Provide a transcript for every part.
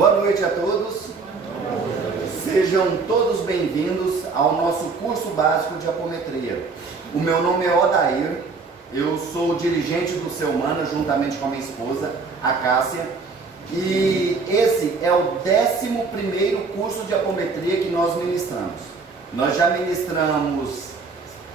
Boa noite a todos. Sejam todos bem-vindos ao nosso curso básico de apometria. O meu nome é Odair, eu sou dirigente do Seumana, juntamente com a minha esposa, a Cássia, e esse é o 11º curso de apometria que nós ministramos. Nós já ministramos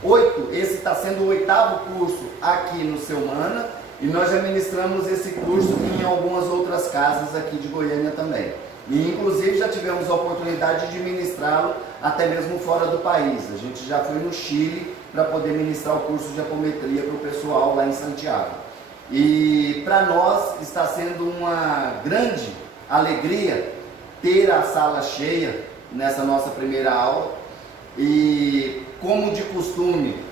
8, esse está sendo o 8º curso aqui no Seumana, e nós já ministramos esse curso em algumas outras casas aqui de Goiânia também. E inclusive já tivemos a oportunidade de ministrá-lo até mesmo fora do país. A gente já foi no Chile para poder ministrar o curso de apometria para o pessoal lá em Santiago. E para nós está sendo uma grande alegria ter a sala cheia nessa nossa primeira aula. E como de costume,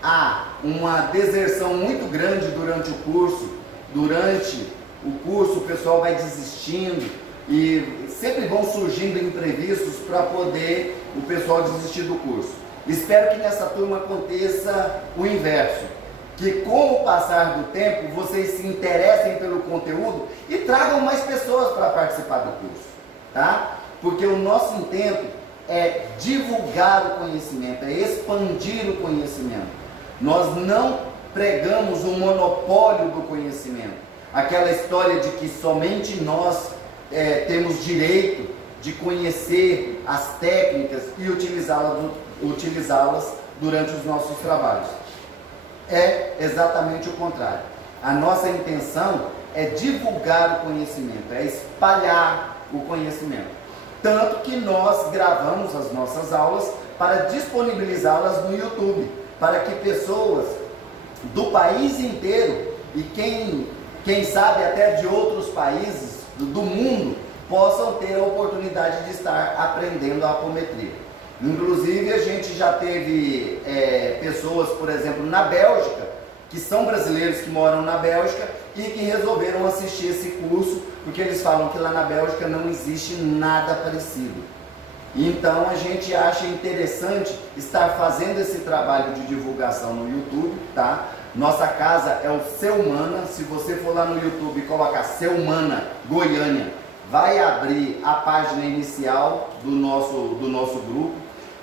há uma deserção muito grande durante o curso. Durante o curso o pessoal vai desistindo e sempre vão surgindo imprevistos para poder o pessoal desistir do curso. Espero que nessa turma aconteça o inverso, que com o passar do tempo vocês se interessem pelo conteúdo e tragam mais pessoas para participar do curso, tá? Porque o nosso intento é divulgar o conhecimento, é expandir o conhecimento. Nós não pregamos o monopólio do conhecimento, aquela história de que somente nós temos direito de conhecer as técnicas e utilizá-las durante os nossos trabalhos. É exatamente o contrário. A nossa intenção é divulgar o conhecimento, é espalhar o conhecimento. Tanto que nós gravamos as nossas aulas para disponibilizá-las no YouTube, para que pessoas do país inteiro e quem sabe até de outros países do mundo possam ter a oportunidade de estar aprendendo a apometria. Inclusive a gente já teve pessoas, por exemplo, na Bélgica, que são brasileiros que moram na Bélgica e que resolveram assistir esse curso, porque eles falam que lá na Bélgica não existe nada parecido. Então a gente acha interessante estar fazendo esse trabalho de divulgação no YouTube, tá? Nossa casa é o Seumana. Se você for lá no YouTube e colocar Seumana Goiânia, vai abrir a página inicial do nosso grupo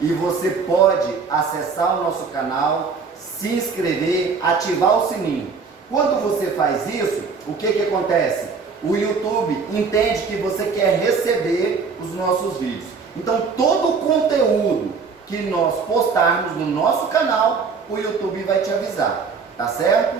e você pode acessar o nosso canal, se inscrever, ativar o sininho. Quando você faz isso, o que acontece? O YouTube entende que você quer receber os nossos vídeos. Então todo o conteúdo que nós postarmos no nosso canal, o YouTube vai te avisar, tá certo?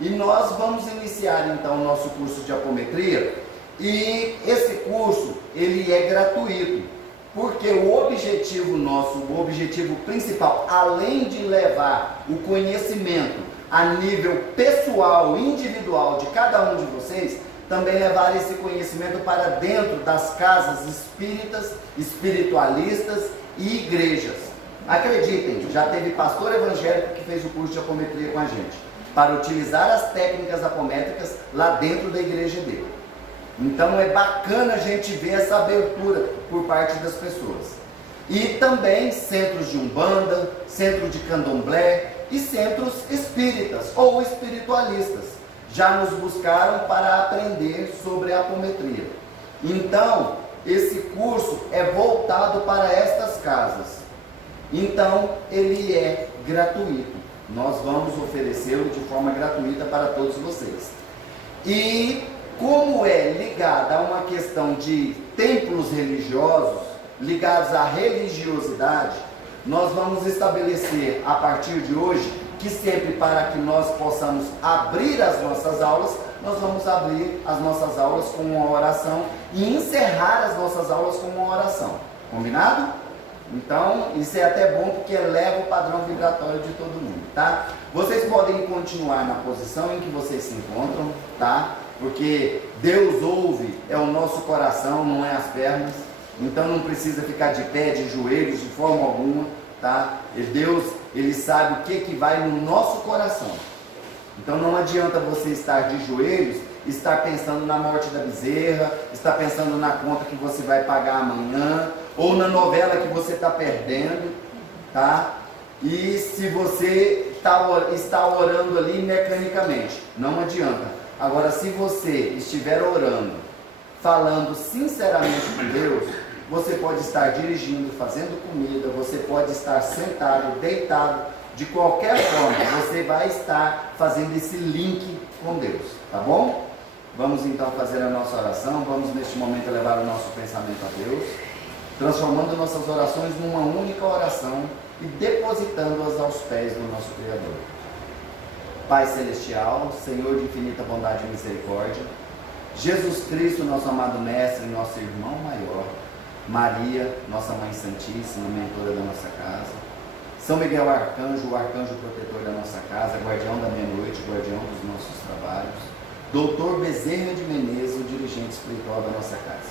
E nós vamos iniciar então o nosso curso de apometria, e esse curso ele é gratuito, porque o objetivo nosso, o objetivo principal, além de levar o conhecimento a nível pessoal, individual de cada um de vocês, também levar esse conhecimento para dentro das casas espíritas, espiritualistas e igrejas. Acreditem, já teve pastor evangélico que fez o curso de apometria com a gente, para utilizar as técnicas apométricas lá dentro da igreja dele. Então é bacana a gente ver essa abertura por parte das pessoas. E também centros de umbanda, centro de candomblé e centros espíritas ou espiritualistas já nos buscaram para aprender sobre a apometria. Então, esse curso é voltado para estas casas. Então, ele é gratuito. Nós vamos oferecê-lo de forma gratuita para todos vocês. E como é ligado a uma questão de templos religiosos, ligados à religiosidade, nós vamos estabelecer a partir de hoje que sempre para que nós possamos abrir as nossas aulas, nós vamos abrir as nossas aulas com uma oração e encerrar as nossas aulas com uma oração. Combinado? Então, isso é até bom porque eleva o padrão vibratório de todo mundo, tá? Vocês podem continuar na posição em que vocês se encontram, tá? Porque Deus ouve, é o nosso coração, não é as pernas. Então não precisa ficar de pé, de joelhos, de forma alguma, tá? E Deus, Ele sabe o que vai no nosso coração. Então não adianta você estar de joelhos, estar pensando na morte da bezerra, estar pensando na conta que você vai pagar amanhã, ou na novela que você está perdendo, tá? E se você está orando ali mecanicamente, não adianta. Agora, se você estiver orando, falando sinceramente com Deus, você pode estar dirigindo, fazendo comida, você pode estar sentado, deitado, de qualquer forma, você vai estar fazendo esse link com Deus, tá bom? Vamos então fazer a nossa oração, vamos neste momento levar o nosso pensamento a Deus, transformando nossas orações numa única oração e depositando-as aos pés do nosso Criador. Pai Celestial, Senhor de infinita bondade e misericórdia, Jesus Cristo, nosso amado Mestre, nosso irmão maior, Maria, nossa Mãe Santíssima, mentora da nossa casa, São Miguel Arcanjo, o arcanjo protetor da nossa casa, guardião da meia-noite, guardião dos nossos trabalhos, Doutor Bezerra de Menezes, o dirigente espiritual da nossa casa.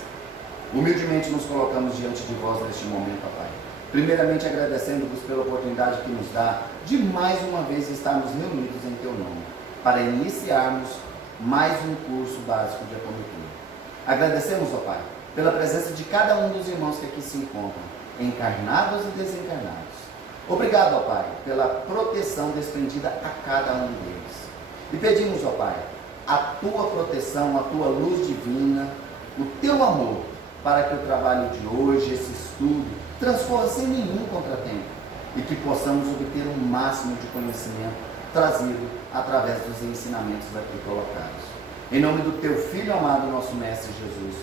Humildemente nos colocamos diante de vós neste momento, ó Pai. Primeiramente agradecendo-vos pela oportunidade que nos dá de mais uma vez estarmos reunidos em Teu nome, para iniciarmos mais um curso básico de apometria. Agradecemos, ó Pai, pela presença de cada um dos irmãos que aqui se encontram, encarnados e desencarnados. Obrigado, ó Pai, pela proteção desprendida a cada um deles. E pedimos, ó Pai, a Tua proteção, a Tua luz divina, o Teu amor, para que o trabalho de hoje, esse estudo, transcorra sem nenhum contratempo e que possamos obter o máximo de conhecimento trazido através dos ensinamentos aqui colocados. Em nome do Teu Filho amado, nosso Mestre Jesus,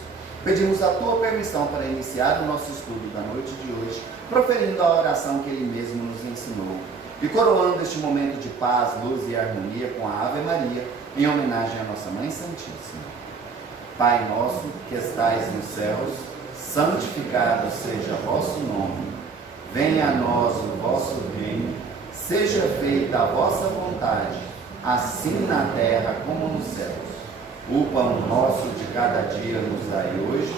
pedimos a Tua permissão para iniciar o nosso estudo da noite de hoje, proferindo a oração que Ele mesmo nos ensinou e coroando este momento de paz, luz e harmonia com a Ave Maria, em homenagem à nossa Mãe Santíssima. Pai nosso que estais nos céus, santificado seja o vosso nome. Venha a nós o vosso reino, seja feita a vossa vontade, assim na terra como nos céus. O pão nosso de cada dia nos dai hoje,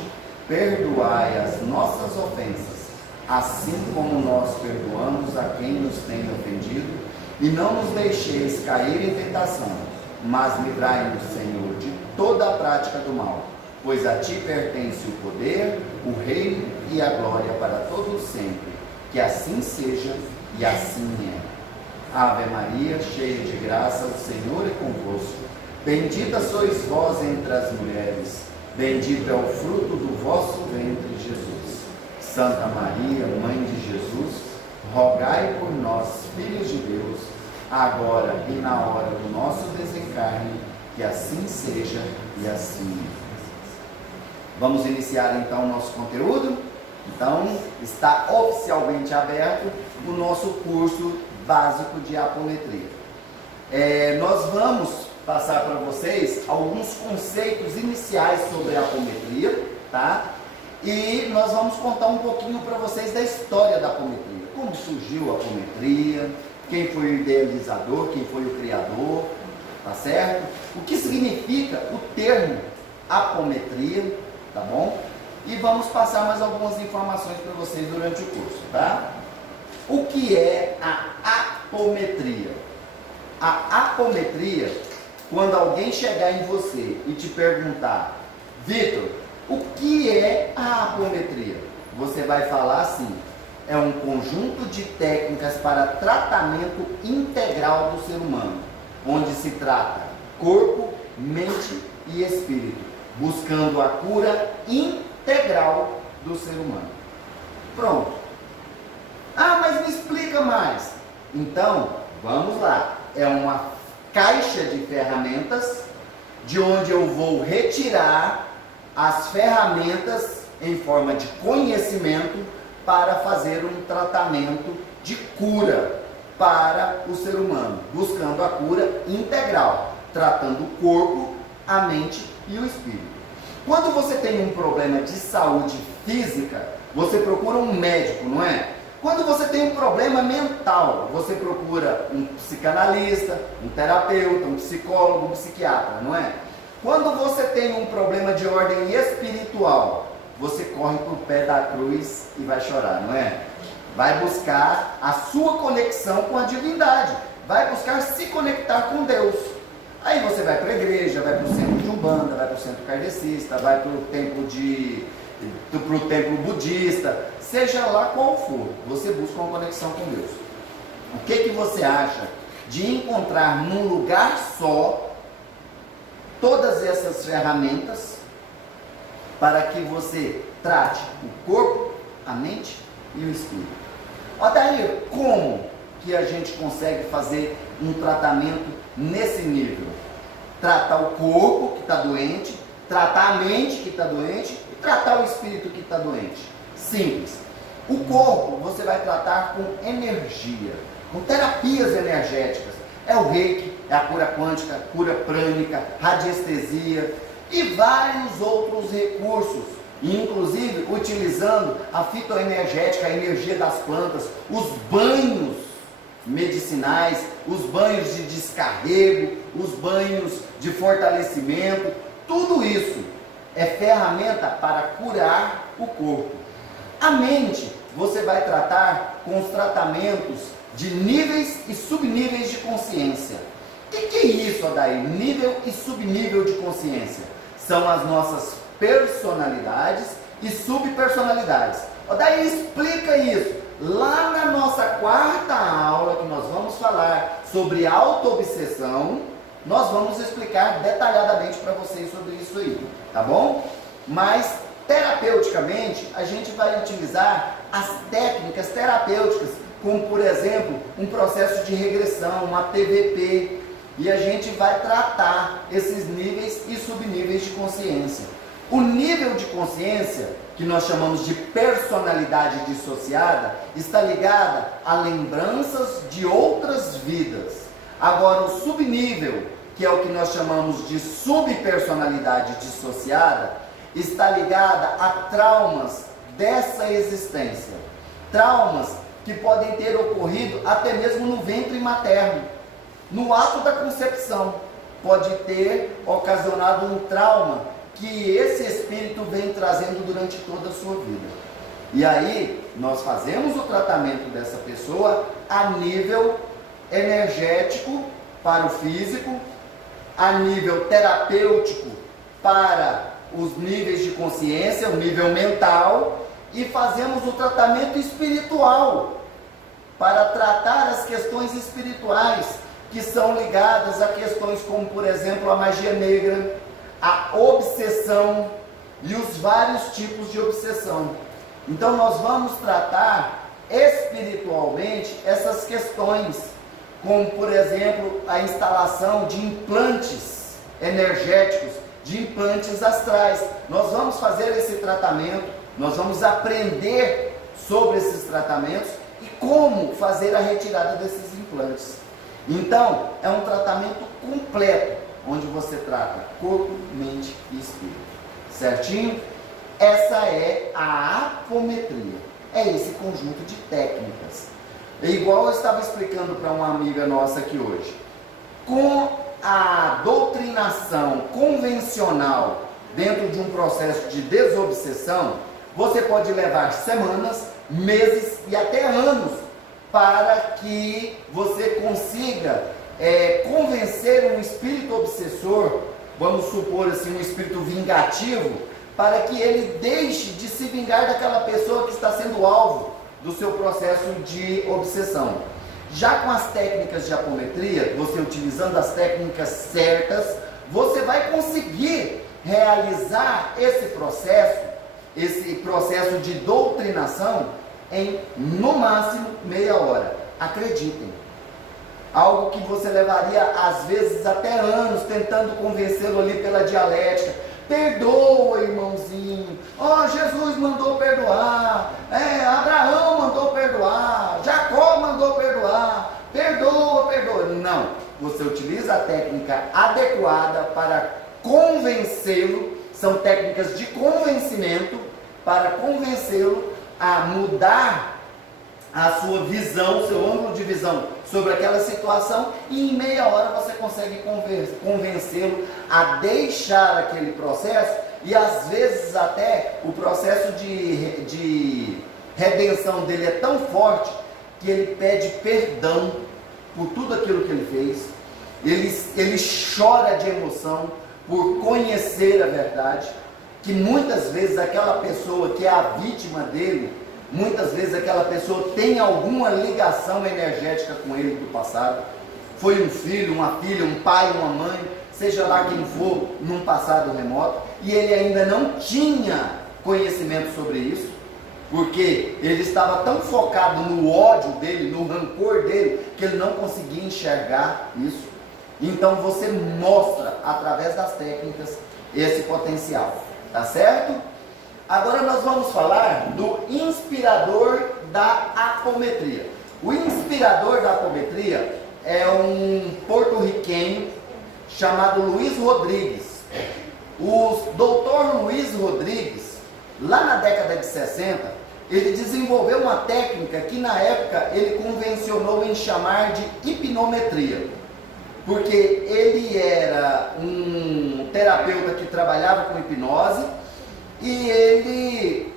perdoai as nossas ofensas, assim como nós perdoamos a quem nos tem ofendido, e não nos deixeis cair em tentação, mas livrai-nos, Senhor, de toda a prática do mal, pois a Ti pertence o poder, o reino e a glória para todos sempre. Que assim seja e assim é. Ave Maria, cheia de graça, o Senhor é convosco. Bendita sois vós entre as mulheres, bendito é o fruto do vosso ventre, Jesus. Santa Maria, Mãe de Jesus, rogai por nós, filhos de Deus, agora e na hora do nosso desencarne, que assim seja e assim é. Vamos iniciar então o nosso conteúdo? Então, está oficialmente aberto o nosso curso básico de apometria. Nós vamos passar para vocês alguns conceitos iniciais sobre a apometria, tá? E nós vamos contar um pouquinho para vocês da história da apometria. Como surgiu a apometria, quem foi o idealizador, quem foi o criador, tá certo? O que significa o termo apometria, tá bom? E vamos passar mais algumas informações para vocês durante o curso, tá? O que é a apometria? A apometria, quando alguém chegar em você e te perguntar, Vitor, o que é a apometria? Você vai falar assim, é um conjunto de técnicas para tratamento integral do ser humano, onde se trata corpo, mente e espírito, buscando a cura integral do ser humano. Pronto. Ah, mas me explica mais. Então, vamos lá. É uma caixa de ferramentas de onde eu vou retirar as ferramentas em forma de conhecimento para fazer um tratamento de cura para o ser humano, buscando a cura integral, tratando o corpo, a mente e o espírito. Quando você tem um problema de saúde física, você procura um médico, não é? Quando você tem um problema mental, você procura um psicanalista, um terapeuta, um psicólogo, um psiquiatra, não é? Quando você tem um problema de ordem espiritual, você corre para o pé da cruz e vai chorar, não é? Vai buscar a sua conexão com a divindade, vai buscar se conectar com Deus. Aí você vai para a igreja, vai para o centro de Umbanda, vai para o centro kardecista, vai para o templo budista, seja lá qual for, você busca uma conexão com Deus. O que você acha de encontrar num lugar só todas essas ferramentas para que você trate o corpo, a mente e o espírito. Odair, como que a gente consegue fazer um tratamento nesse nível? Tratar o corpo que está doente, tratar a mente que está doente e tratar o espírito que está doente. Simples. O corpo você vai tratar com energia, com terapias energéticas. É o reiki, é a cura quântica, cura prânica, radiestesia e vários outros recursos, inclusive utilizando a fitoenergética, a energia das plantas, os banhos medicinais, os banhos de descarrego, os banhos de fortalecimento. Tudo isso é ferramenta para curar o corpo. A mente você vai tratar com os tratamentos de níveis e subníveis de consciência. O que é isso, Odair? Nível e subnível de consciência são as nossas personalidades e subpersonalidades. Odair, explica isso. Lá na nossa quarta aula, que nós vamos falar sobre autoobsessão, nós vamos explicar detalhadamente para vocês sobre isso aí, tá bom? Mas, terapeuticamente, a gente vai utilizar as técnicas terapêuticas, como, por exemplo, um processo de regressão, uma TVP, e a gente vai tratar esses níveis e subníveis de consciência. O nível de consciência, que nós chamamos de personalidade dissociada, está ligada a lembranças de outras vidas. Agora, o subnível, que é o que nós chamamos de subpersonalidade dissociada, está ligada a traumas dessa existência. Traumas que podem ter ocorrido até mesmo no ventre materno. No ato da concepção, pode ter ocasionado um trauma que esse espírito vem trazendo durante toda a sua vida. E aí, nós fazemos o tratamento dessa pessoa a nível energético para o físico, a nível terapêutico para os níveis de consciência, o nível mental, e fazemos o tratamento espiritual para tratar as questões espirituais que são ligadas a questões como, por exemplo, a magia negra, a obsessão e os vários tipos de obsessão. Então nós vamos tratar espiritualmente essas questões, como, por exemplo, a instalação de implantes energéticos, de implantes astrais. Nós vamos fazer esse tratamento, nós vamos aprender sobre esses tratamentos e como fazer a retirada desses implantes. Então, é um tratamento completo, onde você trata corpo, mente e espírito. Certinho? Essa é a apometria. É esse conjunto de técnicas. É igual eu estava explicando para uma amiga nossa aqui hoje. Com a doutrinação convencional dentro de um processo de desobsessão, você pode levar semanas, meses e até anos para que você consiga convencer um espírito obsessor, vamos supor assim, um espírito vingativo, para que ele deixe de se vingar daquela pessoa que está sendo alvo do seu processo de obsessão. Já com as técnicas de apometria, você utilizando as técnicas certas, você vai conseguir realizar esse processo de doutrinação em, no máximo, meia hora. Acreditem. Algo que você levaria, às vezes, até anos, tentando convencê-lo ali pela dialética. Perdoa, irmãozinho. Oh, Jesus mandou perdoar. Abraão mandou perdoar. Jacó mandou perdoar. Perdoa, perdoa. Não. Você utiliza a técnica adequada para convencê-lo. São técnicas de convencimento para convencê-lo a mudar a sua visão, seu ângulo de visão sobre aquela situação, e em meia hora você consegue convencê-lo a deixar aquele processo, e às vezes até o processo de redenção dele é tão forte que ele pede perdão por tudo aquilo que ele fez, ele chora de emoção por conhecer a verdade, que muitas vezes aquela pessoa que é a vítima dele, muitas vezes aquela pessoa tem alguma ligação energética com ele do passado, foi um filho, uma filha, um pai, uma mãe, seja lá quem for, num passado remoto, e ele ainda não tinha conhecimento sobre isso, porque ele estava tão focado no ódio dele, no rancor dele, que ele não conseguia enxergar isso. Então você mostra, através das técnicas, esse potencial, tá certo? Agora nós vamos falar do inspirador da apometria. O inspirador da apometria é um porto-riquenho chamado Luiz Rodrigues. O doutor Luiz Rodrigues, lá na década de 60, ele desenvolveu uma técnica que na época ele convencionou em chamar de hipnometria, porque ele era um terapeuta que trabalhava com hipnose e ele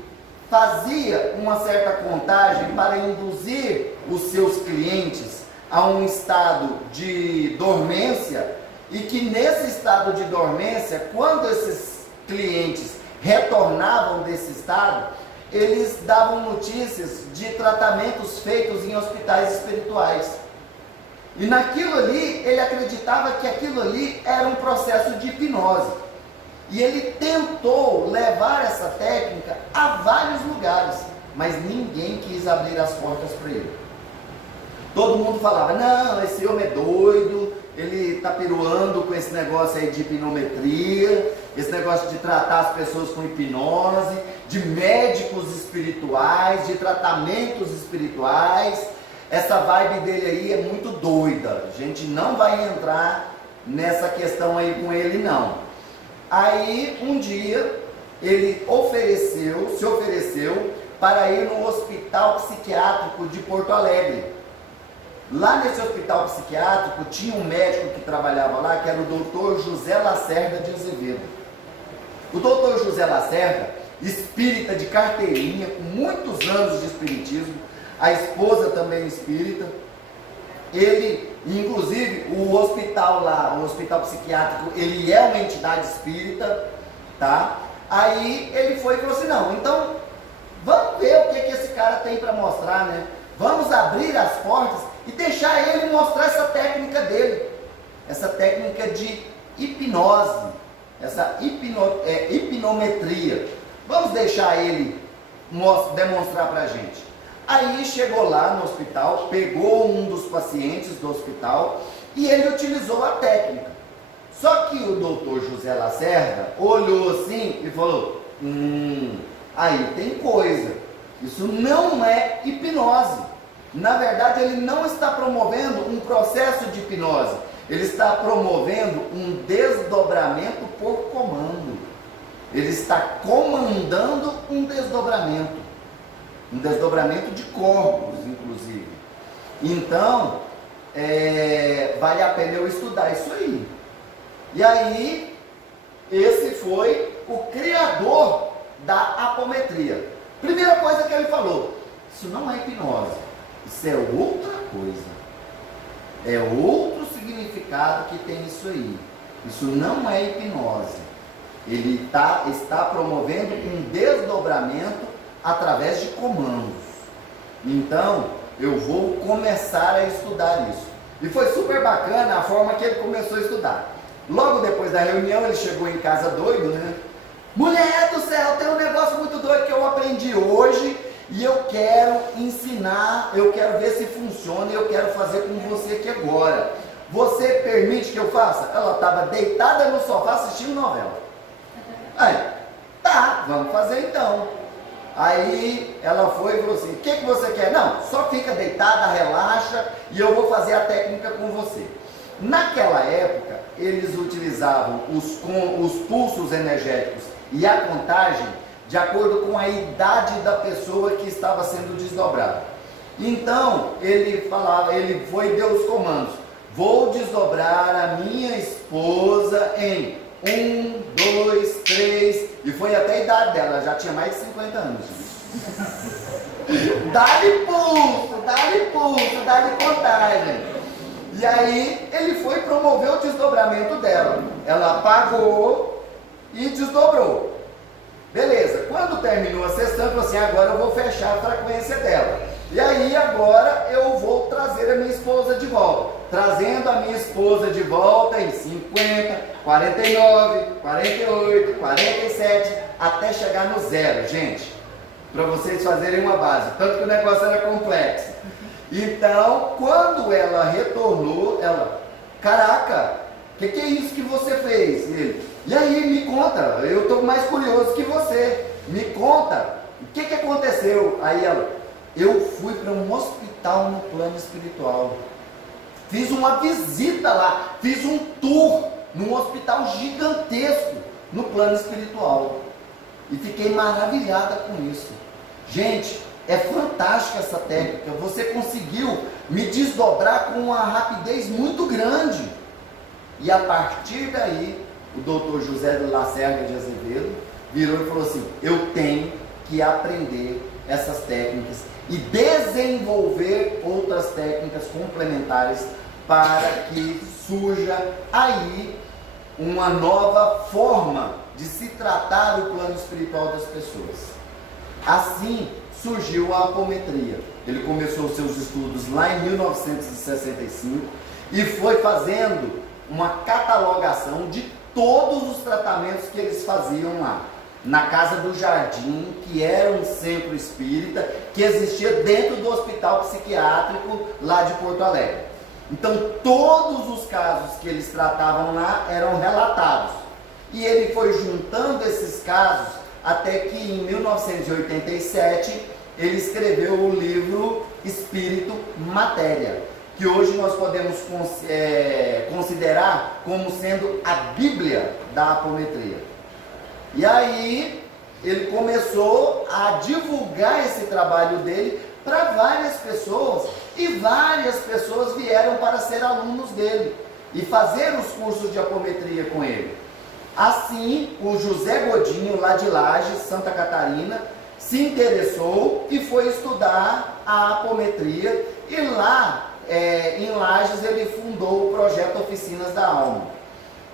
fazia uma certa contagem para induzir os seus clientes a um estado de dormência, e que nesse estado de dormência, quando esses clientes retornavam desse estado, eles davam notícias de tratamentos feitos em hospitais espirituais. E naquilo ali, ele acreditava que aquilo ali era um processo de hipnose. E ele tentou levar essa técnica a vários lugares, mas ninguém quis abrir as portas para ele. Todo mundo falava, não, esse homem é doido, ele está piruando com esse negócio aí de hipnometria, esse negócio de tratar as pessoas com hipnose, de médicos espirituais, de tratamentos espirituais. Essa vibe dele aí é muito doida, a gente não vai entrar nessa questão aí com ele não. Aí um dia ele se ofereceu para ir no hospital psiquiátrico de Porto Alegre. Lá nesse hospital psiquiátrico tinha um médico que trabalhava lá, que era o doutor José Lacerda de Azevedo. O doutor José Lacerda, espírita de carteirinha, com muitos anos de espiritismo, a esposa também espírita, ele, inclusive, o hospital lá, o hospital psiquiátrico, ele é uma entidade espírita, tá? Aí ele foi e falou assim, não, então, vamos ver o que esse cara tem para mostrar, né? Vamos abrir as portas e deixar ele mostrar essa técnica dele, essa técnica de hipnose, essa hipnometria. Vamos deixar ele demonstrar para a gente. Aí chegou lá no hospital, pegou um dos pacientes do hospital e ele utilizou a técnica. Só que o doutor José Lacerda olhou assim e falou, aí tem coisa, isso não é hipnose. Na verdade, ele não está promovendo um processo de hipnose, ele está promovendo um desdobramento por comando. Ele está comandando um desdobramento de corpos, inclusive. Então, vale a pena eu estudar isso aí. E aí, esse foi o criador da apometria. Primeira coisa que ele falou, isso não é hipnose, isso é outra coisa. É outro significado que tem isso aí. Isso não é hipnose. Ele está promovendo um desdobramento através de comandos. Então, eu vou começar a estudar isso. E foi super bacana a forma que ele começou a estudar. Logo depois da reunião, ele chegou em casa doido, né? Mulher do céu, tem um negócio muito doido que eu aprendi hoje e eu quero ensinar, eu quero ver se funciona e eu quero fazer com você aqui agora. Você permite que eu faça? Ela estava deitada no sofá assistindo novela. Aí, tá, vamos fazer então. Aí ela foi e falou assim, o que você quer? Não, só fica deitada, relaxa e eu vou fazer a técnica com você. Naquela época, eles utilizavam os pulsos energéticos e a contagem de acordo com a idade da pessoa que estava sendo desdobrada. Então, ele foi e deu os comandos. Vou desdobrar a minha esposa em 1, 2, 3, e foi até a idade dela, já tinha mais de 50 anos. Dá-lhe pulso, dá-lhe contagem. E aí ele foi promover o desdobramento dela. Ela apagou e desdobrou. Beleza, quando terminou a sessão, falou assim, agora eu vou fechar a frequência dela. E aí agora eu vou trazer a minha esposa de volta. trazendo a minha esposa de volta em 50, 49, 48, 47, até chegar no zero, gente. Para vocês fazerem uma base. Tanto que o negócio era complexo. Então, quando ela retornou, ela, caraca, o que é isso que você fez? E aí, me conta, eu estou mais curioso que você. Me conta, o que aconteceu? Aí ela, eu fui para um hospital no plano espiritual. Fiz uma visita lá, fiz um tour num hospital gigantesco no plano espiritual. E fiquei maravilhada com isso. Gente, é fantástica essa técnica. Você conseguiu me desdobrar com uma rapidez muito grande. E a partir daí, o doutor José Lacerda de Azevedo virou e falou assim, eu tenho que aprender essas técnicas e desenvolver outras técnicas complementares para que surja aí uma nova forma de se tratar o plano espiritual das pessoas. Assim surgiu a apometria. Ele começou seus estudos lá em 1965 e foi fazendo uma catalogação de todos os tratamentos que eles faziam lá. Na Casa do Jardim, que era um centro espírita que existia dentro do hospital psiquiátrico lá de Porto Alegre. Então todos os casos que eles tratavam lá eram relatados. E ele foi juntando esses casos até que em 1987 ele escreveu o livro Espírito Matéria, que hoje nós podemos considerar como sendo a Bíblia da apometria. E aí ele começou a divulgar esse trabalho dele para várias pessoas, e várias pessoas vieram para ser alunos dele e fazer os cursos de apometria com ele. Assim, o José Godinho, lá de Lages, Santa Catarina, se interessou e foi estudar a apometria, e lá em Lages ele fundou o projeto Oficinas da Alma.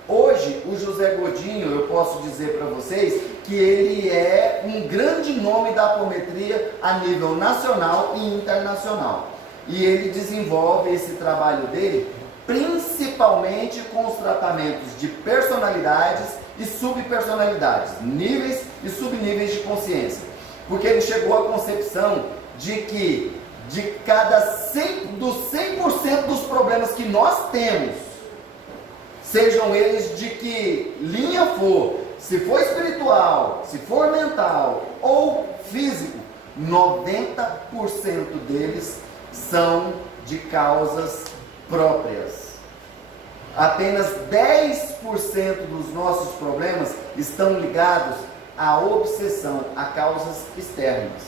Hoje, o José Godinho, eu posso dizer para vocês que ele é um grande nome da apometria a nível nacional e internacional. E ele desenvolve esse trabalho dele principalmente com os tratamentos de personalidades e subpersonalidades, níveis e subníveis de consciência. Porque ele chegou à concepção de que dos 100% dos problemas que nós temos, sejam eles de que linha for, se for espiritual, se for mental ou físico, 90% deles são de causas próprias. Apenas 10% dos nossos problemas estão ligados à obsessão, a causas externas.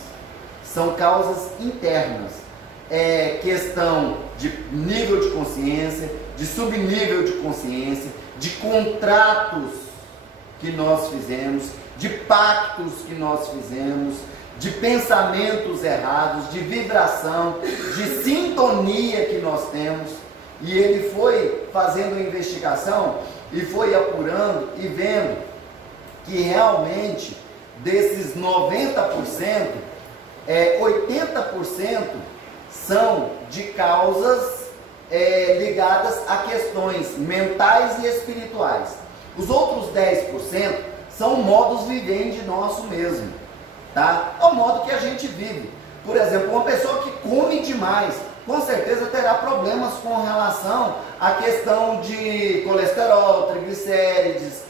São causas internas. É questão de nível de consciência, de subnível de consciência, de contratos que nós fizemos, de pactos que nós fizemos, de pensamentos errados, de vibração, de sintonia que nós temos. E ele foi fazendo a investigação e foi apurando e vendo que realmente desses 90%, 80% são de causas ligadas a questões mentais e espirituais. Os outros 10% são modos vivendi nosso mesmo, tá? É o modo que a gente vive. Por exemplo, uma pessoa que come demais, com certeza terá problemas com relação à questão de colesterol, triglicérides,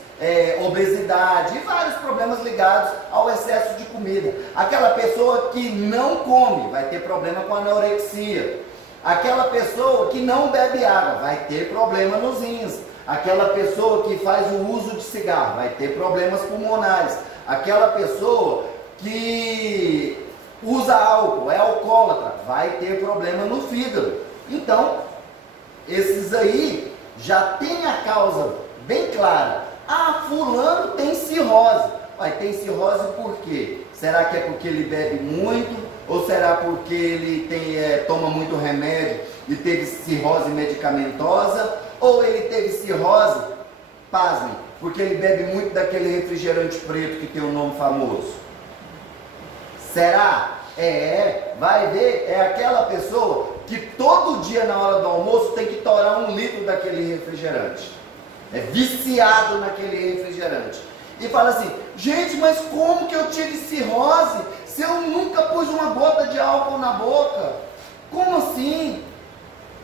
obesidade e vários problemas ligados ao excesso de comida. Aquela pessoa que não come vai ter problema com anorexia. Aquela pessoa que não bebe água vai ter problema nos rins. Aquela pessoa que faz o uso de cigarro vai ter problemas pulmonares. Aquela pessoa que usa álcool, é alcoólatra, vai ter problema no fígado. Então, esses aí já tem a causa bem clara. Ah, fulano tem cirrose. Vai ter cirrose por quê? Será que é porque ele bebe muito? Ou será porque ele toma muito remédio e teve cirrose medicamentosa? Ou ele teve cirrose, pasmem, porque ele bebe muito daquele refrigerante preto que tem um nome famoso? Será? Vai ver, é aquela pessoa que todo dia na hora do almoço tem que torar 1 litro daquele refrigerante. É viciado naquele refrigerante. E fala assim, gente, mas como que eu tive cirrose se eu nunca pus uma gota de álcool na boca? Como assim?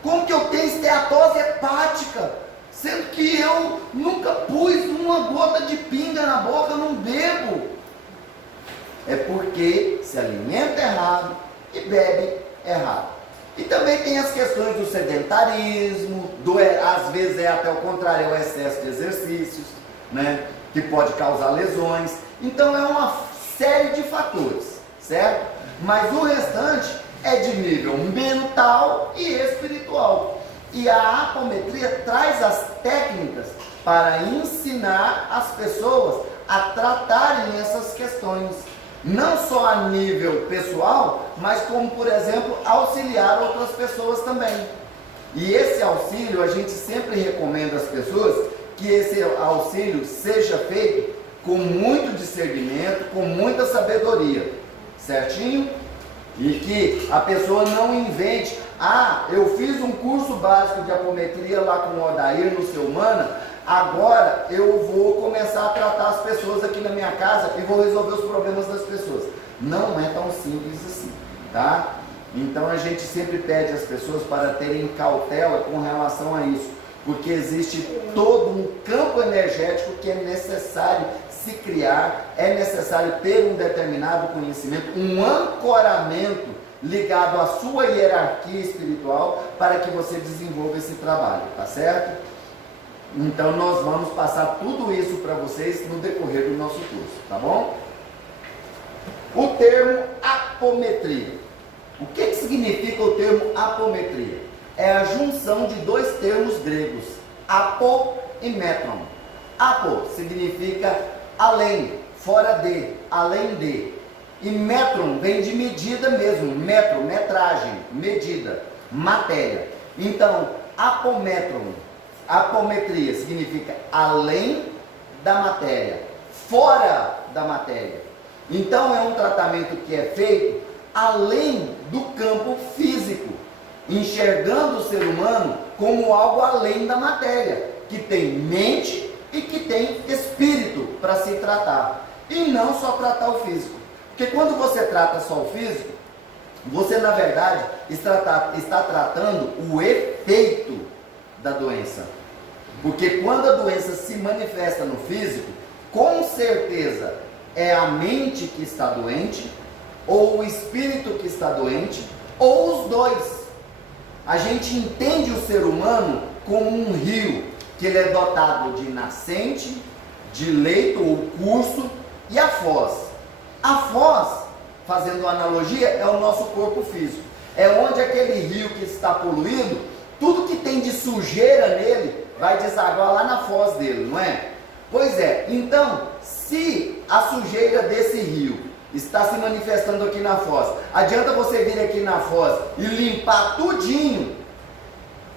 Como que eu tenho esteatose hepática, sendo que eu nunca pus uma gota de pinga na boca, eu não bebo? É porque se alimenta errado e bebe errado. E também tem as questões do sedentarismo, às vezes é até o contrário, é o excesso de exercícios, né, que pode causar lesões. Então é uma série de fatores, certo? Mas o restante é de nível mental e espiritual. E a apometria traz as técnicas para ensinar as pessoas a tratarem essas questões. Não só a nível pessoal, mas como, por exemplo, auxiliar outras pessoas também. E esse auxílio, a gente sempre recomenda às pessoas que esse auxílio seja feito com muito discernimento, com muita sabedoria, certinho? E que a pessoa não invente, eu fiz um curso básico de apometria lá com o Odair no Seu Mana, agora eu vou começar a tratar as pessoas aqui na minha casa e vou resolver os problemas das pessoas. Não é tão simples assim, tá? Então a gente sempre pede às pessoas para terem cautela com relação a isso, porque existe todo um campo energético que é necessário se criar, é necessário ter um determinado conhecimento, um ancoramento ligado à sua hierarquia espiritual para que você desenvolva esse trabalho, tá certo? Então nós vamos passar tudo isso para vocês no decorrer do nosso curso, tá bom? O termo apometria. O que significa o termo apometria? É a junção de 2 termos gregos, apo e metron. Apo significa além, fora de, além de. E metron vem de medida mesmo, metro, metragem, medida, matéria. Então, apometron, apometria significa além da matéria, fora da matéria. Então é um tratamento que é feito além do campo físico, enxergando o ser humano como algo além da matéria, que tem mente e que tem espírito para se tratar, e não só tratar o físico. Porque quando você trata só o físico, você na verdade está tratando o efeito da doença. Porque quando a doença se manifesta no físico, com certeza é a mente que está doente, ou o espírito que está doente, ou os dois. A gente entende o ser humano como um rio, que ele é dotado de nascente, de leito ou curso, e a foz. A foz, fazendo analogia, é o nosso corpo físico. É onde aquele rio que está poluído, tudo que tem de sujeira nele, vai desaguar lá na foz dele, não é? Pois é, então, se a sujeira desse rio está se manifestando aqui na foz, adianta você vir aqui na foz e limpar tudinho,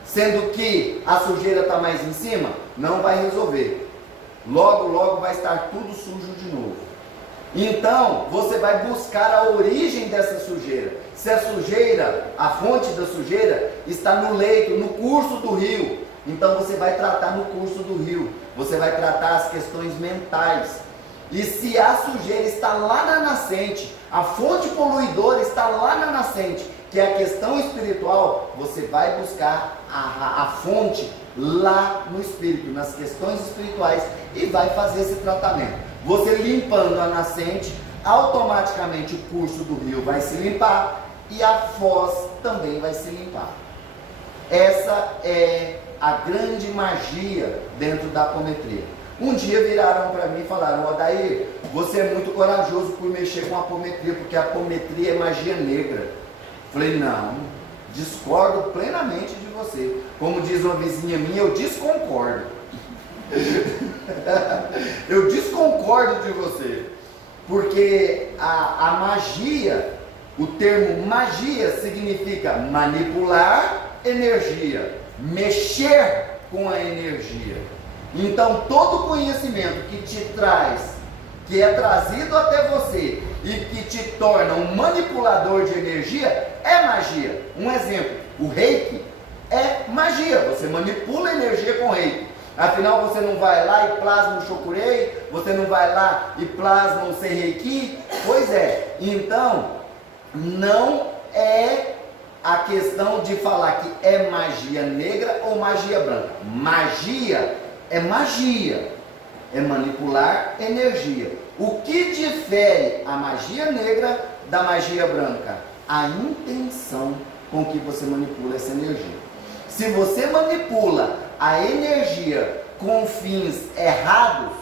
sendo que a sujeira está mais em cima? Não vai resolver. Logo, logo vai estar tudo sujo de novo. Então, você vai buscar a origem dessa sujeira. Se a sujeira, a fonte da sujeira, está no leito, no curso do rio, então você vai tratar no curso do rio. Você vai tratar as questões mentais. E se a sujeira está lá na nascente, a fonte poluidora está lá na nascente, que é a questão espiritual, você vai buscar a fonte lá no espírito, nas questões espirituais, e vai fazer esse tratamento. Você limpando a nascente, automaticamente o curso do rio vai se limpar e a foz também vai se limpar. Essa é a grande magia dentro da apometria. Um dia viraram para mim e falaram: Odair, você é muito corajoso por mexer com a apometria, porque a apometria é magia negra. Falei: não, discordo plenamente de você. Como diz uma vizinha minha, eu desconcordo. Eu desconcordo de você, porque a magia, o termo magia significa manipular energia, mexer com a energia. Então todo conhecimento que te traz, que é trazido até você e que te torna um manipulador de energia, é magia. Um exemplo: O reiki é magia, você manipula a energia com reiki. Afinal, você não vai lá e plasma o chokurei, você não vai lá e plasma o Senreiki. Pois é, então, não é a questão de falar que é magia negra ou magia branca. Magia é magia, é manipular energia. O que difere a magia negra da magia branca? A intenção com que você manipula essa energia. Se você manipula a energia com fins errados,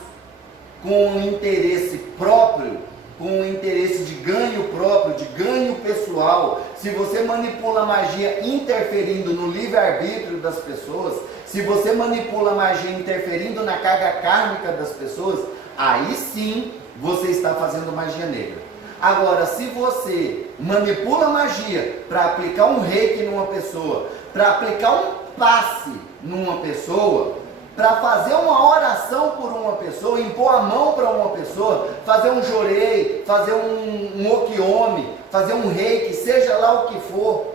com interesse próprio, com interesse de ganho próprio, de ganho pessoal, se você manipula a magia interferindo no livre-arbítrio das pessoas, se você manipula a magia interferindo na carga kármica das pessoas, aí sim você está fazendo magia negra. Agora, se você manipula a magia para aplicar um reiki numa pessoa, para aplicar um passe numa pessoa, para fazer uma oração por uma pessoa, impor a mão para uma pessoa, fazer um jorei, fazer um okiomi, fazer um reiki, seja lá o que for,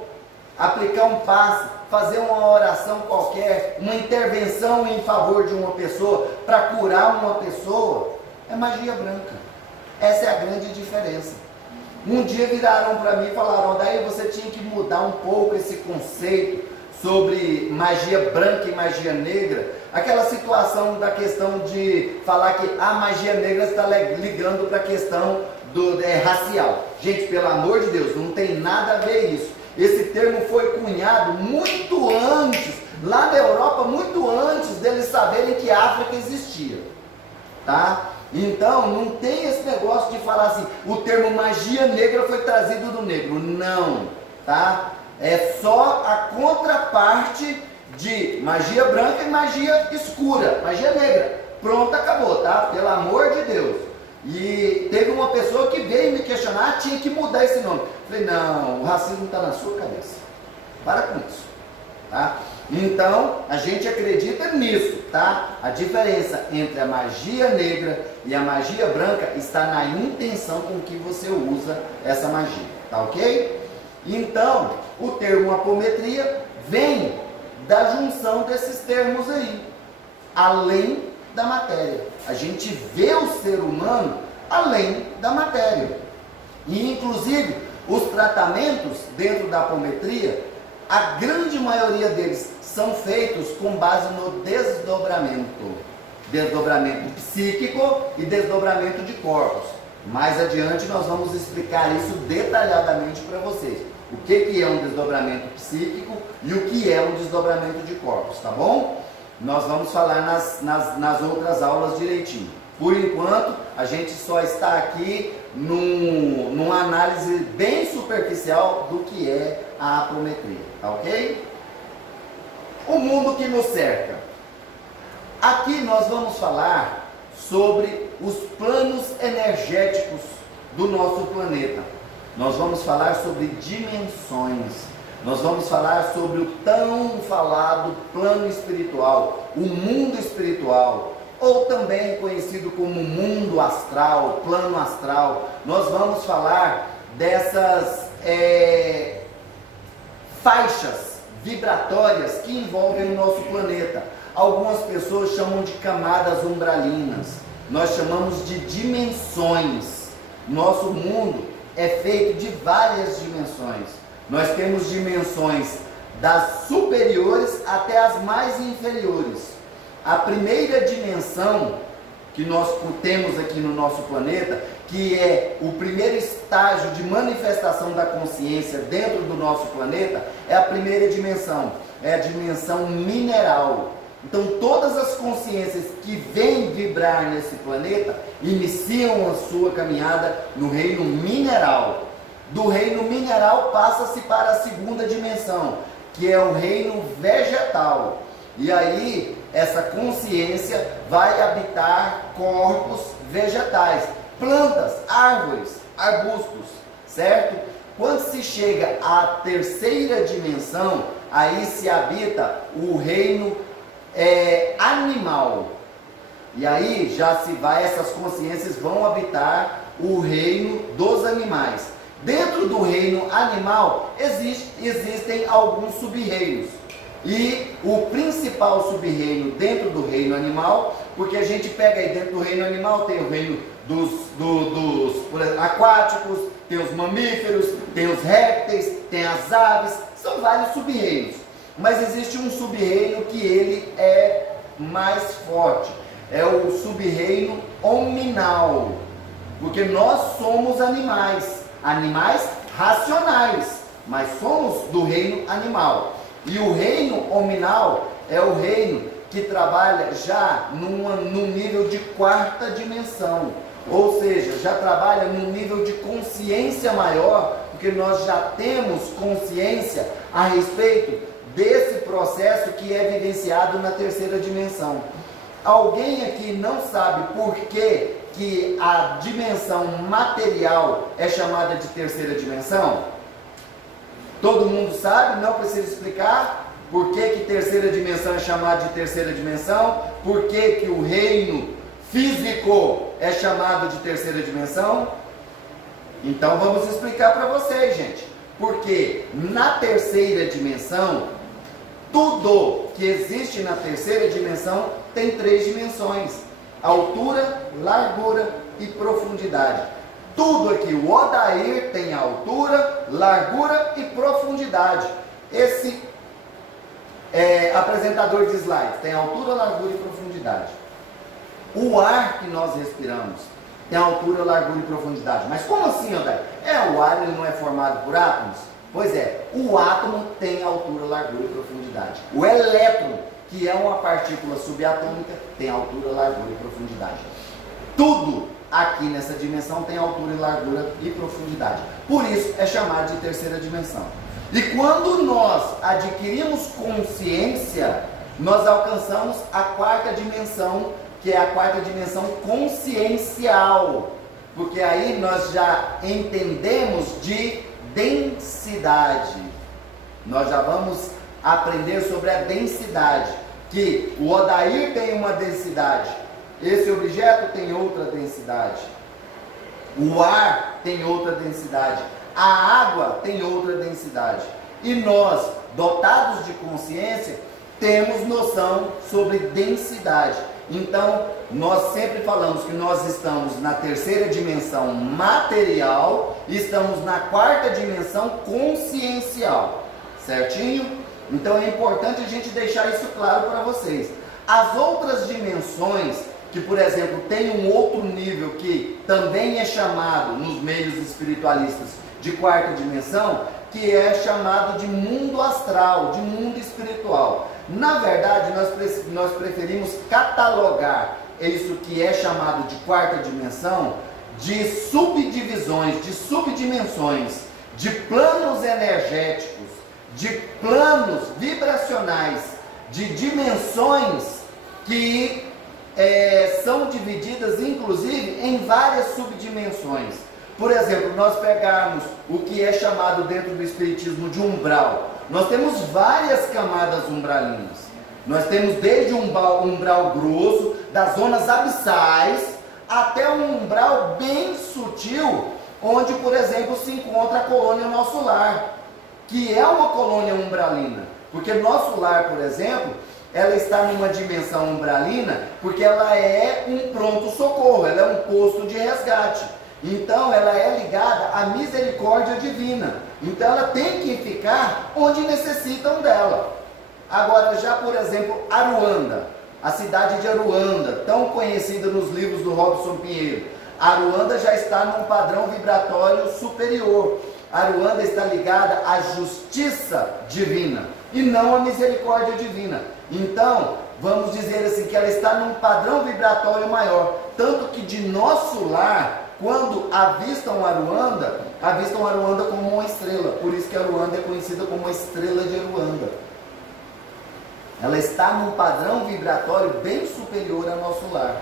aplicar um passe, fazer uma oração qualquer, uma intervenção em favor de uma pessoa, para curar uma pessoa, é magia branca. Essa é a grande diferença. Um dia viraram para mim e falaram: daí você tinha que mudar um pouco esse conceito sobre magia branca e magia negra. Aquela situação da questão de falar que a magia negra está ligando para a questão racial. Gente, pelo amor de Deus, não tem nada a ver isso. Esse termo foi cunhado muito antes, lá na Europa, muito antes deles saberem que a África existia. Tá? Então, não tem esse negócio de falar assim, o termo magia negra foi trazido do negro. Não, tá? É só a contraparte de magia branca e magia escura, magia negra. Pronto, acabou, tá? Pelo amor de Deus. E teve uma pessoa que veio me questionar, tinha que mudar esse nome. Falei, não, o racismo está na sua cabeça. Para com isso, tá? Então, a gente acredita nisso, tá? A diferença entre a magia negra e a magia branca está na intenção com que você usa essa magia, tá ok? Então, o termo apometria vem da junção desses termos aí, além da matéria. A gente vê o ser humano além da matéria. E, inclusive, os tratamentos dentro da apometria, a grande maioria deles são feitos com base no desdobramento. Desdobramento psíquico e desdobramento de corpos. Mais adiante nós vamos explicar isso detalhadamente para vocês. O que é um desdobramento psíquico e o que é um desdobramento de corpos, tá bom? Nós vamos falar nas outras aulas direitinho. Por enquanto, a gente só está aqui numa análise bem superficial do que é a apometria, tá ok? O mundo que nos cerca. Aqui nós vamos falar sobre os planos energéticos do nosso planeta. Nós vamos falar sobre dimensões. Nós vamos falar sobre o tão falado plano espiritual, o mundo espiritual, ou também conhecido como mundo astral, plano astral. Nós vamos falar dessas faixas vibratórias que envolvem o nosso planeta. Algumas pessoas chamam de camadas umbralinas, nós chamamos de dimensões. Nosso mundo é feito de várias dimensões. Nós temos dimensões das superiores até as mais inferiores. A primeira dimensão que nós temos aqui no nosso planeta, que é o primeiro estágio de manifestação da consciência dentro do nosso planeta, é a primeira dimensão, é a dimensão mineral. Então todas as consciências que vêm vibrar nesse planeta iniciam a sua caminhada no reino mineral. Do reino mineral passa-se para a segunda dimensão, que é o reino vegetal. E aí essa consciência vai habitar corpos vegetais, plantas, árvores, arbustos, certo? Quando se chega à terceira dimensão, aí se habita o reino animal. E aí já se vai, essas consciências vão habitar o reino dos animais. Dentro do reino animal existem alguns sub-reinos. E o principal sub-reino dentro do reino animal, porque a gente pega aí dentro do reino animal, tem o reino dos aquáticos, tem os mamíferos, tem os répteis, tem as aves, são vários sub-reinos. Mas existe um sub-reino que ele é mais forte, é o sub-reino hominal, porque nós somos animais racionais, mas somos do reino animal. E o reino hominal é o reino que trabalha já num nível de quarta dimensão, ou seja, já trabalha num nível de consciência maior, porque nós já temos consciência a respeito desse processo que é vivenciado na terceira dimensão. Alguém aqui não sabe por que a dimensão material é chamada de terceira dimensão? Todo mundo sabe, não precisa explicar por que terceira dimensão é chamada de terceira dimensão, por que o reino físico é chamado de terceira dimensão. Então vamos explicar para vocês, gente. Porque na terceira dimensão, tudo que existe na terceira dimensão tem 3 dimensões: altura, largura e profundidade. Tudo aqui, o Odair tem altura, largura e profundidade. Esse apresentador de slides tem altura, largura e profundidade. O ar que nós respiramos tem altura, largura e profundidade. Mas como assim, Odair? O ar ele não é formado por átomos? Pois é, o átomo tem altura, largura e profundidade. O elétron, que é uma partícula subatômica, tem altura, largura e profundidade. Tudo aqui nessa dimensão tem altura, largura e profundidade. Por isso é chamado de terceira dimensão. E quando nós adquirimos consciência, nós alcançamos a quarta dimensão, que é a quarta dimensão consciencial. Porque aí nós já entendemos de densidade. Nós já vamos aprender sobre a densidade. Que o Odair tem uma densidade. Esse objeto tem outra densidade. O ar tem outra densidade. A água tem outra densidade. E nós, dotados de consciência, temos noção sobre densidade. Então, nós sempre falamos que nós estamos na terceira dimensão material e estamos na quarta dimensão consciencial. Certinho? Então é importante a gente deixar isso claro para vocês. As outras dimensões, que por exemplo tem um outro nível que também é chamado nos meios espiritualistas de quarta dimensão, que é chamado de mundo astral, de mundo espiritual. Na verdade, nós preferimos catalogar isso que é chamado de quarta dimensão de subdivisões, de subdimensões, de planos energéticos, de planos vibracionais, de dimensões que são divididas inclusive em várias subdimensões. Por exemplo, nós pegarmos o que é chamado dentro do espiritismo de umbral. Nós temos várias camadas umbralinas. Nós temos desde um umbral grosso, das zonas abissais, até um umbral bem sutil, onde, por exemplo, se encontra a colônia Nosso Lar, que é uma colônia umbralina. Porque Nosso Lar, por exemplo, ela está numa dimensão umbralina, porque ela é um pronto-socorro, ela é um posto de resgate. Então ela é ligada à misericórdia divina. Então ela tem que ficar onde necessitam dela. Agora já, por exemplo, Aruanda, a cidade de Aruanda, tão conhecida nos livros do Robson Pinheiro. Aruanda já está num padrão vibratório superior. Aruanda está ligada à justiça divina e não à misericórdia divina. Então, vamos dizer assim, que ela está num padrão vibratório maior. Tanto que de Nosso Lar, quando avistam Aruanda como uma estrela. Por isso que Aruanda é conhecida como a estrela de Aruanda. Ela está num padrão vibratório bem superior a Nosso Lar,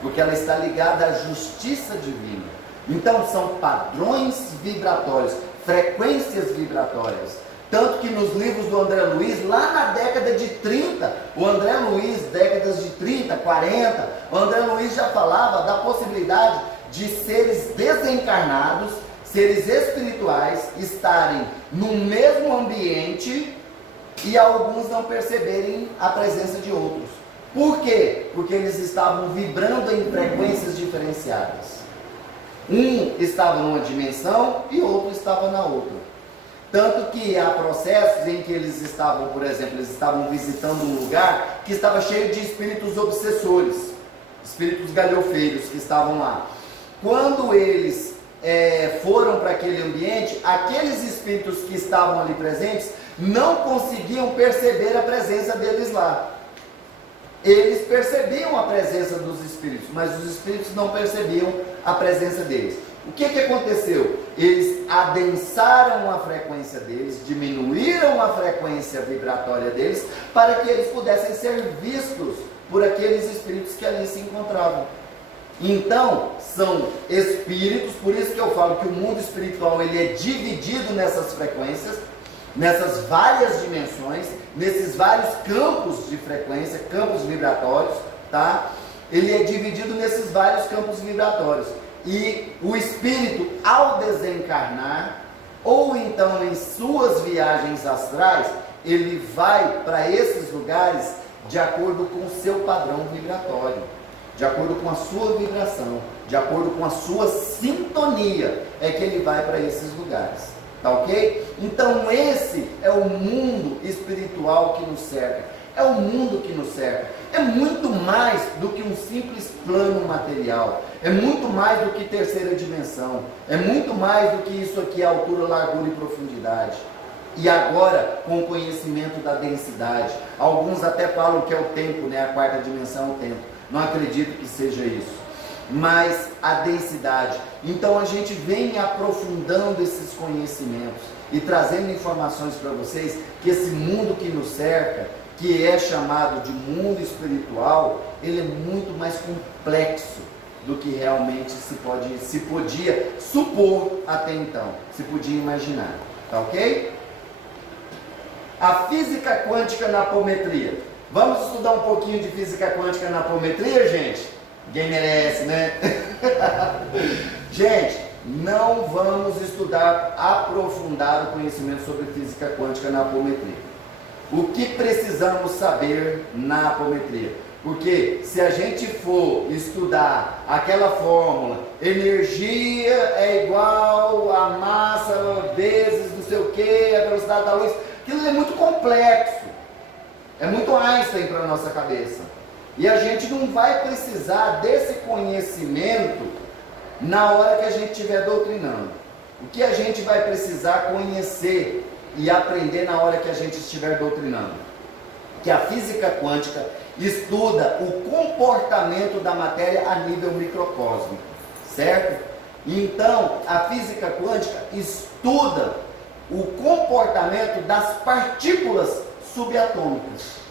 porque ela está ligada à justiça divina. Então são padrões vibratórios, frequências vibratórias. Tanto que nos livros do André Luiz, lá na década de 30, o André Luiz, décadas de 30, 40, o André Luiz já falava da possibilidade de seres desencarnados seres espirituais estarem no mesmo ambiente e alguns não perceberem a presença de outros. Por quê? Porque eles estavam vibrando em frequências diferenciadas. Um estava numa dimensão e outro estava na outra. Tanto que há processos em que eles estavam, por exemplo, eles estavam visitando um lugar que estava cheio de espíritos obsessores, espíritos galhofeiros que estavam lá. Quando eles foram para aquele ambiente, aqueles espíritos que estavam ali presentes não conseguiam perceber a presença deles lá. Eles percebiam a presença dos espíritos, mas os espíritos não percebiam a presença deles. O que aconteceu? Eles adensaram a frequência deles, diminuíram a frequência vibratória deles, para que eles pudessem ser vistos por aqueles espíritos que ali se encontravam. Então, são espíritos, por isso que eu falo que o mundo espiritual ele é dividido nessas frequências, nessas várias dimensões, nesses vários campos de frequência, campos vibratórios, tá? Ele é dividido nesses vários campos vibratórios. E o espírito, ao desencarnar, ou então em suas viagens astrais, ele vai para esses lugares de acordo com o seu padrão vibratório, de acordo com a sua vibração, de acordo com a sua sintonia, é que ele vai para esses lugares. Tá ok? Então esse é o mundo espiritual que nos cerca. É o mundo que nos cerca. É muito mais do que um simples plano material. É muito mais do que terceira dimensão. É muito mais do que isso aqui, altura, largura e profundidade. E agora, com o conhecimento da densidade. Alguns até falam que é o tempo, né? A quarta dimensão é o tempo. Não acredito que seja isso. Mas a densidade. Então a gente vem aprofundando esses conhecimentos e trazendo informações para vocês que esse mundo que nos cerca, que é chamado de mundo espiritual, ele é muito mais complexo do que realmente se podia supor até então, se podia imaginar, tá ok? A física quântica na apometria. Vamos estudar um pouquinho de física quântica na apometria, gente? Ninguém merece, né? Gente, não vamos estudar, aprofundar o conhecimento sobre física quântica na apometria. O que precisamos saber na apometria? Porque se a gente for estudar aquela fórmula, energia é igual a massa vezes não sei o que, a velocidade da luz, aquilo é muito complexo. É muito Einstein para a nossa cabeça. E a gente não vai precisar desse conhecimento na hora que a gente estiver doutrinando. O que a gente vai precisar conhecer e aprender na hora que a gente estiver doutrinando? Que a física quântica estuda o comportamento da matéria a nível microcósmico, certo? Então, a física quântica estuda o comportamento das partículas subatômicas.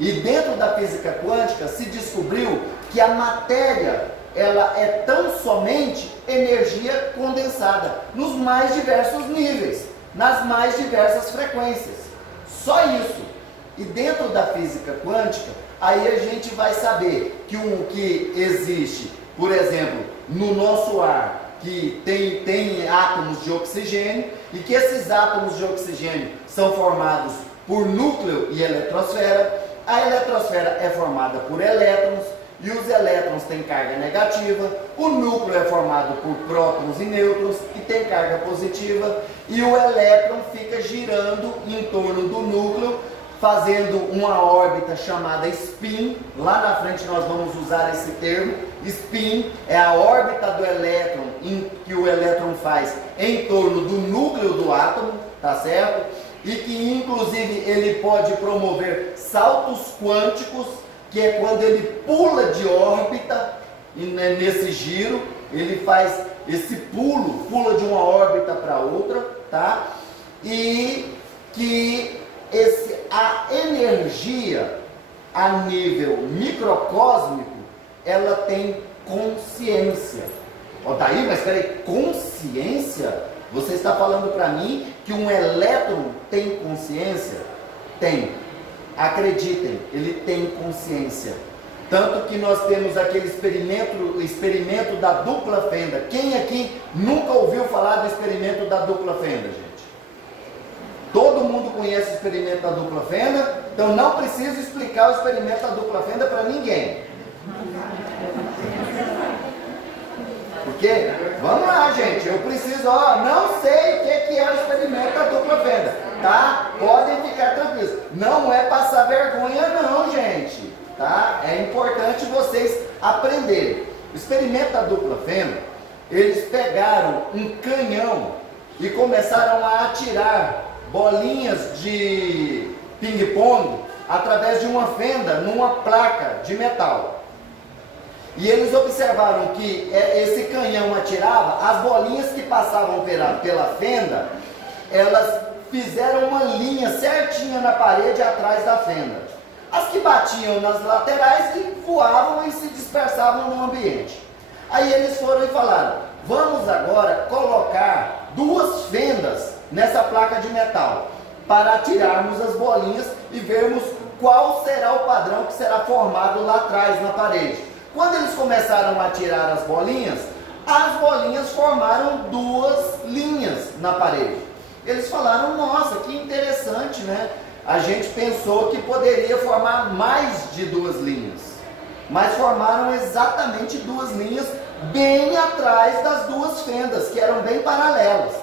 E dentro da física quântica se descobriu que a matéria ela é tão somente energia condensada nos mais diversos níveis, nas mais diversas frequências. Só isso. E dentro da física quântica, aí a gente vai saber que existe, por exemplo, no nosso ar, que tem átomos de oxigênio e que esses átomos de oxigênio são formados por núcleo e eletrosfera. A eletrosfera é formada por elétrons e os elétrons têm carga negativa, o núcleo é formado por prótons e nêutrons e tem carga positiva, e o elétron fica girando em torno do núcleo, fazendo uma órbita chamada spin. Lá na frente nós vamos usar esse termo. Spin é a órbita do elétron que o elétron faz em torno do núcleo do átomo, tá certo? E que inclusive ele pode promover saltos quânticos, que é quando ele pula de órbita, e nesse giro ele faz esse pula de uma órbita para outra, tá? E que a energia a nível microcósmico, ela tem consciência. Ó, daí, mas peraí, consciência? Você está falando para mim que um elétron tem consciência? Tem. Acreditem, ele tem consciência. Tanto que nós temos aquele experimento da dupla fenda. Quem aqui nunca ouviu falar do experimento da dupla fenda, gente? Todo mundo conhece o experimento da dupla fenda, então não preciso explicar o experimento da dupla fenda para ninguém. Porque, vamos lá, gente, eu preciso, não sei o que é o experimento da dupla fenda, tá? Podem ficar tranquilos. Não é passar vergonha não, gente, tá? É importante vocês aprenderem. O experimento da dupla fenda, eles pegaram um canhão e começaram a atirar bolinhas de ping-pong através de uma fenda numa placa de metal. E eles observaram que esse canhão atirava, as bolinhas que passavam pela fenda, elas fizeram uma linha certinha na parede atrás da fenda. As que batiam nas laterais voavam e se dispersavam no ambiente. Aí eles foram e falaram, vamos agora colocar 2 fendas nessa placa de metal, para atirarmos as bolinhas e vermos qual será o padrão que será formado lá atrás na parede. Quando eles começaram a atirar as bolinhas formaram 2 linhas na parede. Eles falaram, nossa, que interessante, né? A gente pensou que poderia formar mais de 2 linhas, mas formaram exatamente 2 linhas bem atrás das 2 fendas, que eram bem paralelas.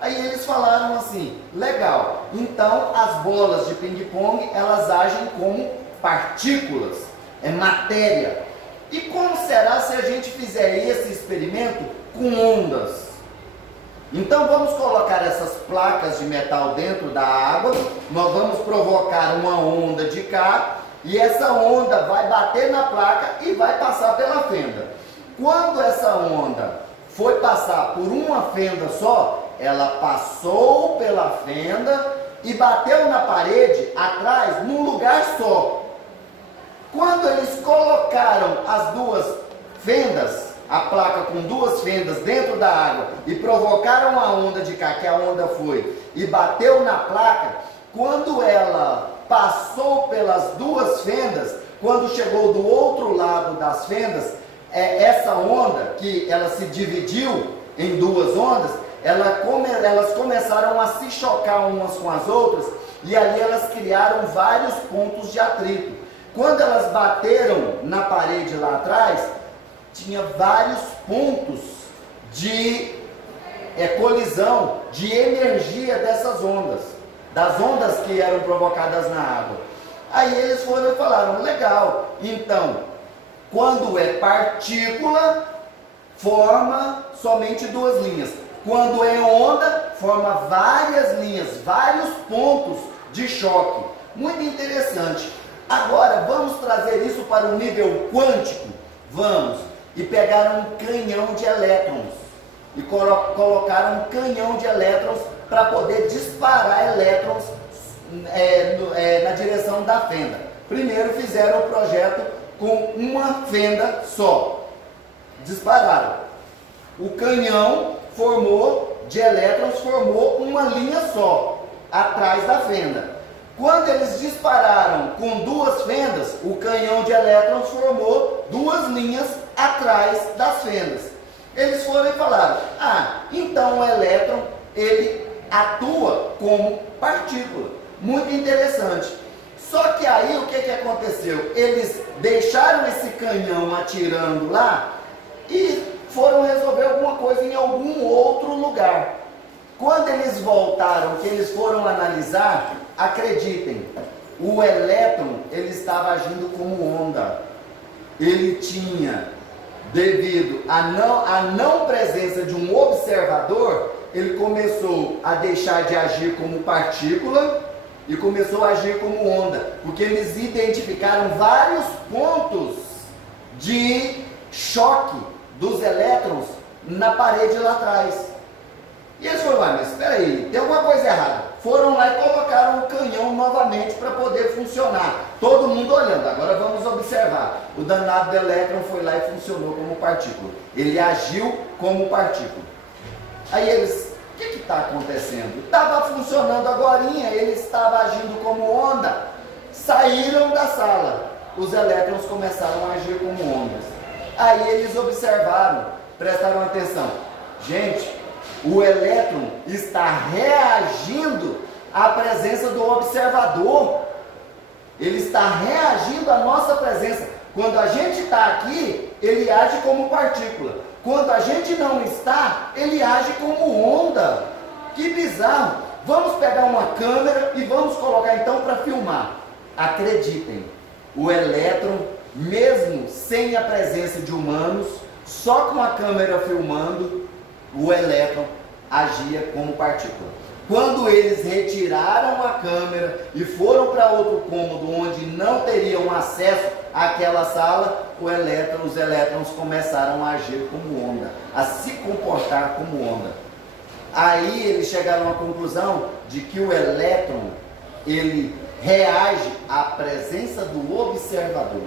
Aí eles falaram assim, legal, então as bolas de ping-pong, elas agem como partículas, é matéria. E como será se a gente fizer esse experimento com ondas? Então vamos colocar essas placas de metal dentro da água, nós vamos provocar uma onda de cá, e essa onda vai bater na placa e vai passar pela fenda. Quando essa onda foi passar por uma fenda só, ela passou pela fenda e bateu na parede atrás num lugar só. Quando eles colocaram as 2 fendas, a placa com 2 fendas dentro da água e provocaram a onda de cá, que a onda foi, e bateu na placa, quando ela passou pelas 2 fendas, quando chegou do outro lado das fendas, essa onda, que ela se dividiu em 2 ondas, elas começaram a se chocar umas com as outras, e ali elas criaram vários pontos de atrito. Quando elas bateram na parede lá atrás, tinha vários pontos de colisão, de energia dessas ondas, das ondas que eram provocadas na água. Aí eles foram e falaram, legal, então, quando é partícula, forma somente 2 linhas. Quando é onda, forma várias linhas, vários pontos de choque. Muito interessante. Agora, vamos trazer isso para o nível quântico? Vamos. E pegaram um canhão de elétrons. E colocaram um canhão de elétrons para poder disparar elétrons na direção da fenda. Primeiro fizeram o projeto com uma fenda só. Dispararam. O canhão de elétrons formou uma linha só, atrás da fenda. Quando eles dispararam com 2 fendas, o canhão de elétrons formou 2 linhas atrás das fendas. Eles foram e falaram, então o elétron, ele atua como partícula. Muito interessante. Só que aí o que aconteceu? Eles deixaram esse canhão atirando lá e foram resolver alguma coisa em algum outro lugar. Quando eles voltaram, que eles foram analisar, acreditem, o elétron, ele estava agindo como onda. Ele tinha, devido à não presença de um observador, ele começou a deixar de agir como partícula e começou a agir como onda, porque eles identificaram vários pontos de choque dos elétrons na parede lá atrás. E eles foram lá, mas espera aí, tem alguma coisa errada. Foram lá e colocaram o canhão novamente para poder funcionar. Todo mundo olhando, agora vamos observar. O danado do elétron foi lá e funcionou como partícula. Ele agiu como partícula. Aí eles, o que está acontecendo? Estava funcionando agorinha, ele estava agindo como onda. Saíram da sala. os elétrons começaram a agir como ondas. Aí eles observaram, prestaram atenção. Gente, o elétron está reagindo à presença do observador. Ele está reagindo à nossa presença. Quando a gente está aqui, ele age como partícula. Quando a gente não está, ele age como onda. Que bizarro! Vamos pegar uma câmera e vamos colocar então para filmar. Acreditem, o elétron, mesmo sem a presença de humanos, só com a câmera filmando, o elétron agia como partícula. Quando eles retiraram a câmera e foram para outro cômodo onde não teriam acesso àquela sala, os elétrons começaram a agir como onda, a se comportar como onda. Aí eles chegaram à conclusão de que o elétron, ele reage à presença do observador.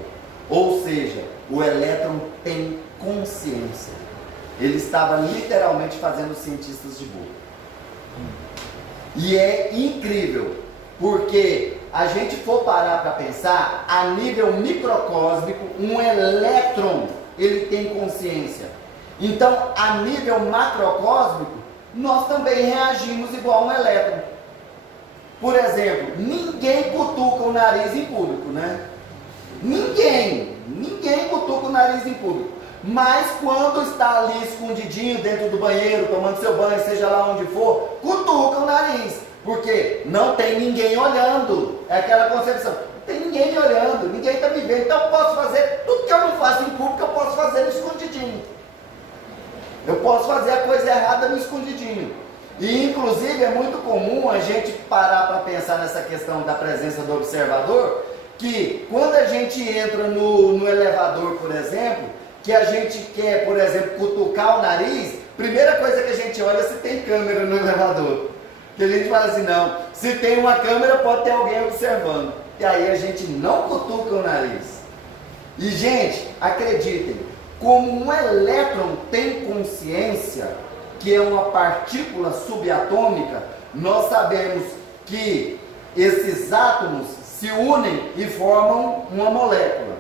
Ou seja, o elétron tem consciência. Ele estava literalmente fazendo cientistas de boa. E é incrível, porque a gente for parar para pensar, a nível microcósmico, um elétron, ele tem consciência. Então, a nível macrocósmico, nós também reagimos igual um elétron. Por exemplo, ninguém cutuca o nariz em público, né? Ninguém cutuca o nariz em público. Mas quando está ali escondidinho dentro do banheiro, tomando seu banho, seja lá onde for, cutuca o nariz. Porque não tem ninguém olhando. É aquela concepção. Não tem ninguém me olhando, ninguém está me vendo. Então eu posso fazer tudo que eu não faço em público, eu posso fazer no escondidinho. Eu posso fazer a coisa errada no escondidinho. E inclusive é muito comum a gente parar para pensar nessa questão da presença do observador, que quando a gente entra no elevador, por exemplo, que a gente quer, por exemplo, cutucar o nariz, primeira coisa que a gente olha é se tem câmera no elevador. Que a gente fala assim, não, se tem uma câmera pode ter alguém observando. E aí a gente não cutuca o nariz. E gente, acreditem, como um elétron tem consciência, que é uma partícula subatômica, nós sabemos que esses átomos se unem e formam uma molécula.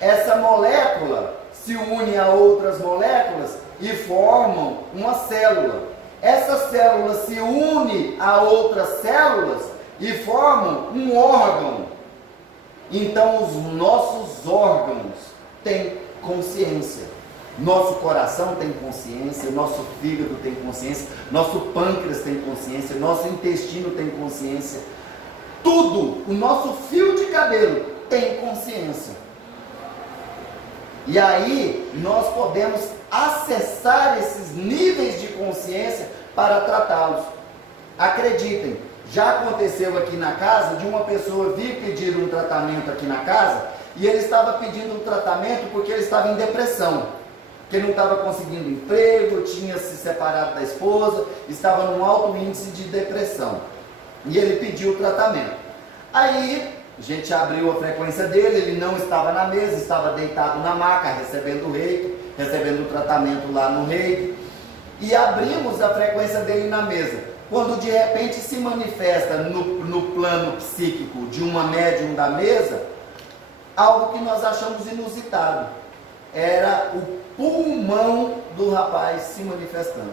Essa molécula se une a outras moléculas e formam uma célula. Essa célula se une a outras células e formam um órgão. Então os nossos órgãos têm consciência. Nosso coração tem consciência, nosso fígado tem consciência, nosso pâncreas tem consciência, nosso intestino tem consciência. Tudo, o nosso fio de cabelo tem consciência. E aí nós podemos acessar esses níveis de consciência para tratá-los. Acreditem, já aconteceu aqui na casa de uma pessoa vir pedir um tratamento aqui na casa, e ele estava pedindo um tratamento porque ele estava em depressão, que não estava conseguindo emprego, tinha se separado da esposa, estava num alto índice de depressão, e ele pediu o tratamento. Aí a gente abriu a frequência dele, ele não estava na mesa, estava deitado na maca, recebendo o reiki, recebendo o tratamento lá no reiki, e abrimos a frequência dele na mesa. Quando de repente se manifesta no plano psíquico de uma médium da mesa, algo que nós achamos inusitado. Era o pulmão do rapaz se manifestando.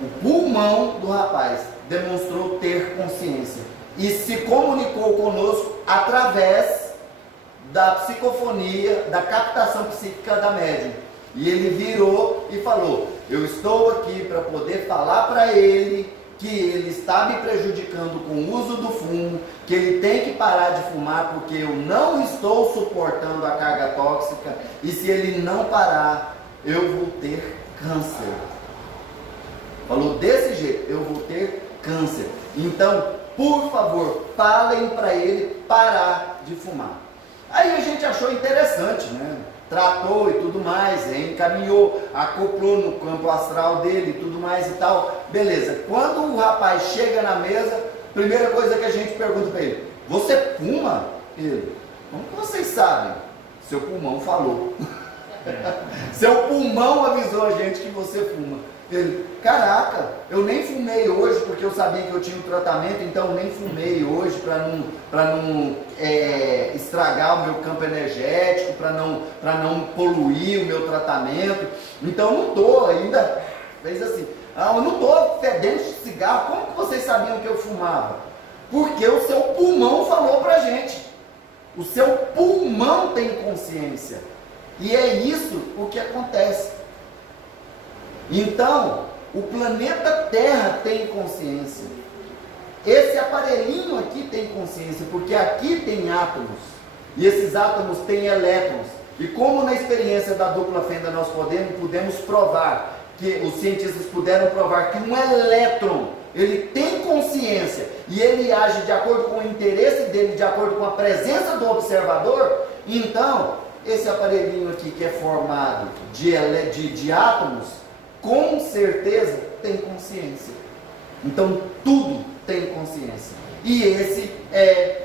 O pulmão do rapaz demonstrou ter consciência e se comunicou conosco através da psicofonia, da captação psíquica da médium. E ele virou e falou: eu estou aqui para poder falar para ele que ele está me prejudicando com o uso do fumo, que ele tem que parar de fumar porque eu não estou suportando a carga tóxica, e se ele não parar, eu vou ter câncer. Falou desse jeito: eu vou ter câncer. Então, por favor, falem para ele parar de fumar. Aí a gente achou interessante, né? Tratou e tudo mais, encaminhou, acoplou no campo astral dele e tudo mais e tal. Beleza. Quando o rapaz chega na mesa, primeira coisa que a gente pergunta para ele: você fuma? Ele: como que vocês sabem? Seu pulmão falou. Seu pulmão avisou a gente que você fuma. Ele, caraca, eu nem fumei hoje porque eu sabia que eu tinha um tratamento, então eu nem fumei hoje para não estragar o meu campo energético, para não poluir o meu tratamento. Então eu não estou ainda, fez assim, eu não estou fedendo de cigarro. Como que vocês sabiam que eu fumava? Porque o seu pulmão falou para a gente. O seu pulmão tem consciência. E é isso o que acontece. Então, o planeta Terra tem consciência. Esse aparelhinho aqui tem consciência, porque aqui tem átomos. E esses átomos têm elétrons. E como na experiência da dupla fenda nós pudemos provar, que os cientistas puderam provar que um elétron, ele tem consciência e ele age de acordo com o interesse dele, de acordo com a presença do observador, então, esse aparelhinho aqui que é formado de átomos, com certeza tem consciência. Então tudo tem consciência. E esse é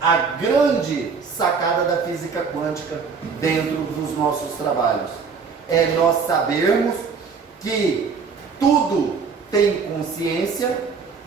a grande sacada da física quântica dentro dos nossos trabalhos. É nós sabermos que tudo tem consciência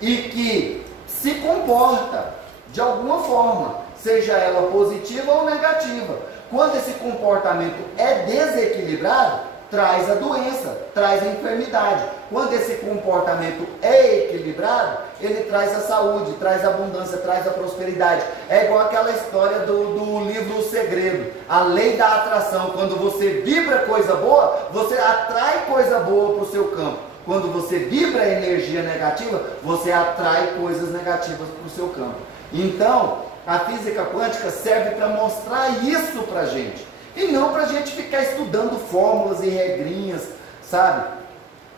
e que se comporta de alguma forma, seja ela positiva ou negativa. Quando esse comportamento é desequilibrado, traz a doença, traz a enfermidade. Quando esse comportamento é equilibrado, ele traz a saúde, traz a abundância, traz a prosperidade. É igual aquela história do livro O Segredo, a lei da atração. Quando você vibra coisa boa, você atrai coisa boa para o seu campo. Quando você vibra energia negativa, você atrai coisas negativas para o seu campo. Então, a física quântica serve para mostrar isso para a gente. E não para a gente ficar estudando fórmulas e regrinhas, sabe?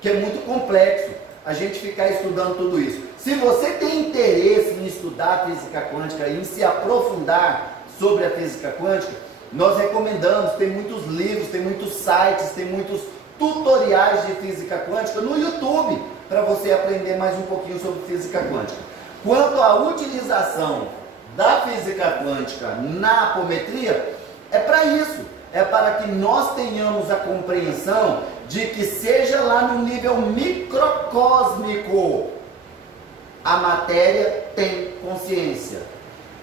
Que é muito complexo a gente ficar estudando tudo isso. Se você tem interesse em estudar a física quântica, em se aprofundar sobre a física quântica, nós recomendamos, tem muitos livros, tem muitos sites, tem muitos tutoriais de física quântica no YouTube, para você aprender mais um pouquinho sobre física quântica. Quanto à utilização da física quântica na apometria, é para isso, é para que nós tenhamos a compreensão de que seja lá no nível microcósmico, a matéria tem consciência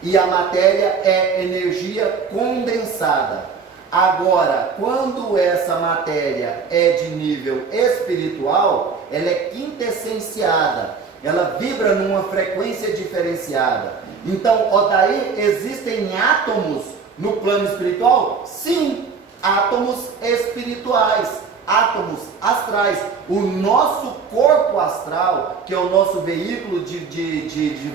e a matéria é energia condensada. Agora, quando essa matéria é de nível espiritual, ela é quintessenciada, ela vibra numa frequência diferenciada. Então, Odair, existem átomos no plano espiritual? Sim, átomos espirituais, átomos astrais. O nosso corpo astral, que é o nosso veículo de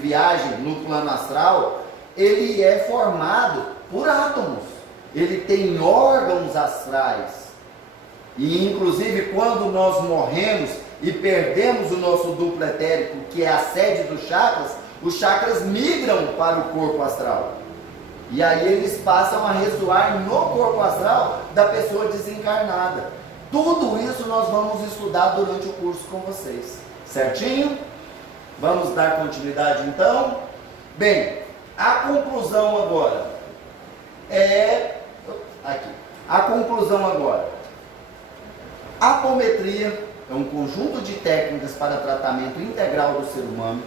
viagem no plano astral, ele é formado por átomos. Ele tem órgãos astrais. E inclusive quando nós morremos e perdemos o nosso duplo etérico, que é a sede dos chakras, os chakras migram para o corpo astral. E aí eles passam a ressoar no corpo astral da pessoa desencarnada. Tudo isso nós vamos estudar durante o curso com vocês. Certinho? Vamos dar continuidade então? Bem, a conclusão agora é... aqui. A conclusão agora. A apometria é um conjunto de técnicas para tratamento integral do ser humano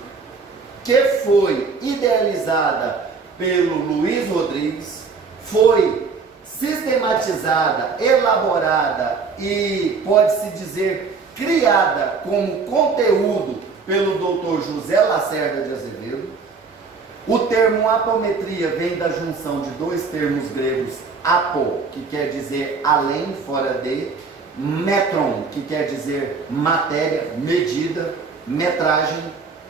que foi idealizada pelo Luiz Rodrigues, foi sistematizada, elaborada e, pode-se dizer, criada como conteúdo pelo Dr. José Lacerda de Azevedo. O termo apometria vem da junção de dois termos gregos, apo, que quer dizer além, fora de, metron, que quer dizer matéria, medida, metragem,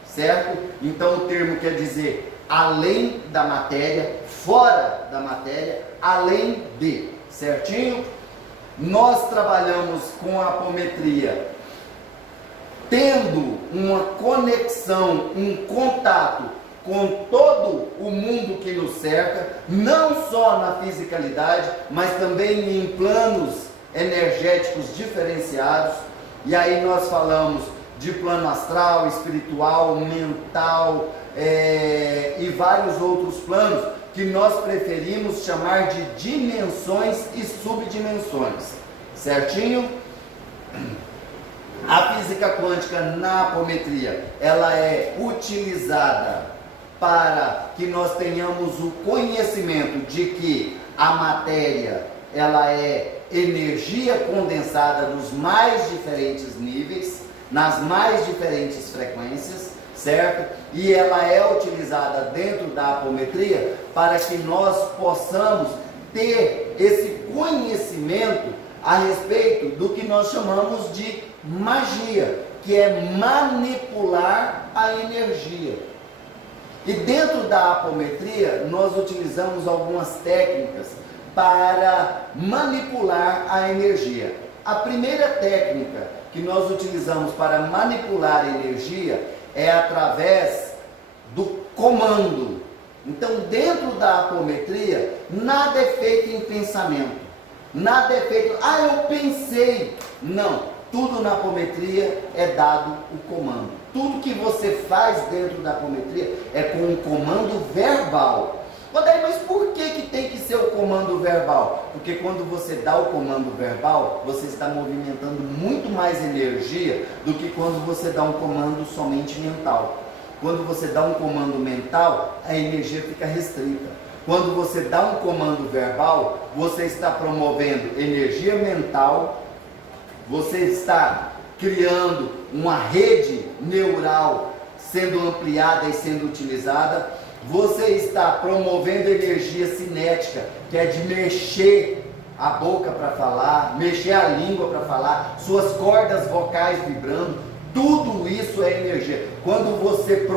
certo? Então o termo quer dizer além da matéria, fora da matéria, além de, certinho? Nós trabalhamos com a apometria tendo uma conexão, um contato com todo o mundo que nos cerca, não só na fisicalidade, mas também em planos energéticos diferenciados. E aí nós falamos de plano astral, espiritual, mental, e vários outros planos que nós preferimos chamar de dimensões e subdimensões, certinho? A física quântica na apometria, ela é utilizada para que nós tenhamos o conhecimento de que a matéria, ela é energia condensada nos mais diferentes níveis, nas mais diferentes frequências, certo? E ela é utilizada dentro da apometria para que nós possamos ter esse conhecimento a respeito do que nós chamamos de magia, que é manipular a energia. E dentro da apometria, nós utilizamos algumas técnicas para manipular a energia. A primeira técnica que nós utilizamos para manipular a energia é através do comando. Então, dentro da apometria, nada é feito em pensamento. Nada é feito, eu pensei. Não, tudo na apometria é dado o comando. Tudo que você faz dentro da apometria é com um comando verbal. Mas por que tem que ser o comando verbal? Porque quando você dá o comando verbal, você está movimentando muito mais energia do que quando você dá um comando somente mental. Quando você dá um comando mental, a energia fica restrita. Quando você dá um comando verbal, você está promovendo energia mental, você está criando uma rede neural sendo ampliada e sendo utilizada, você está promovendo energia cinética, que é de mexer a boca para falar, mexer a língua para falar, suas cordas vocais vibrando, tudo isso é energia. Quando você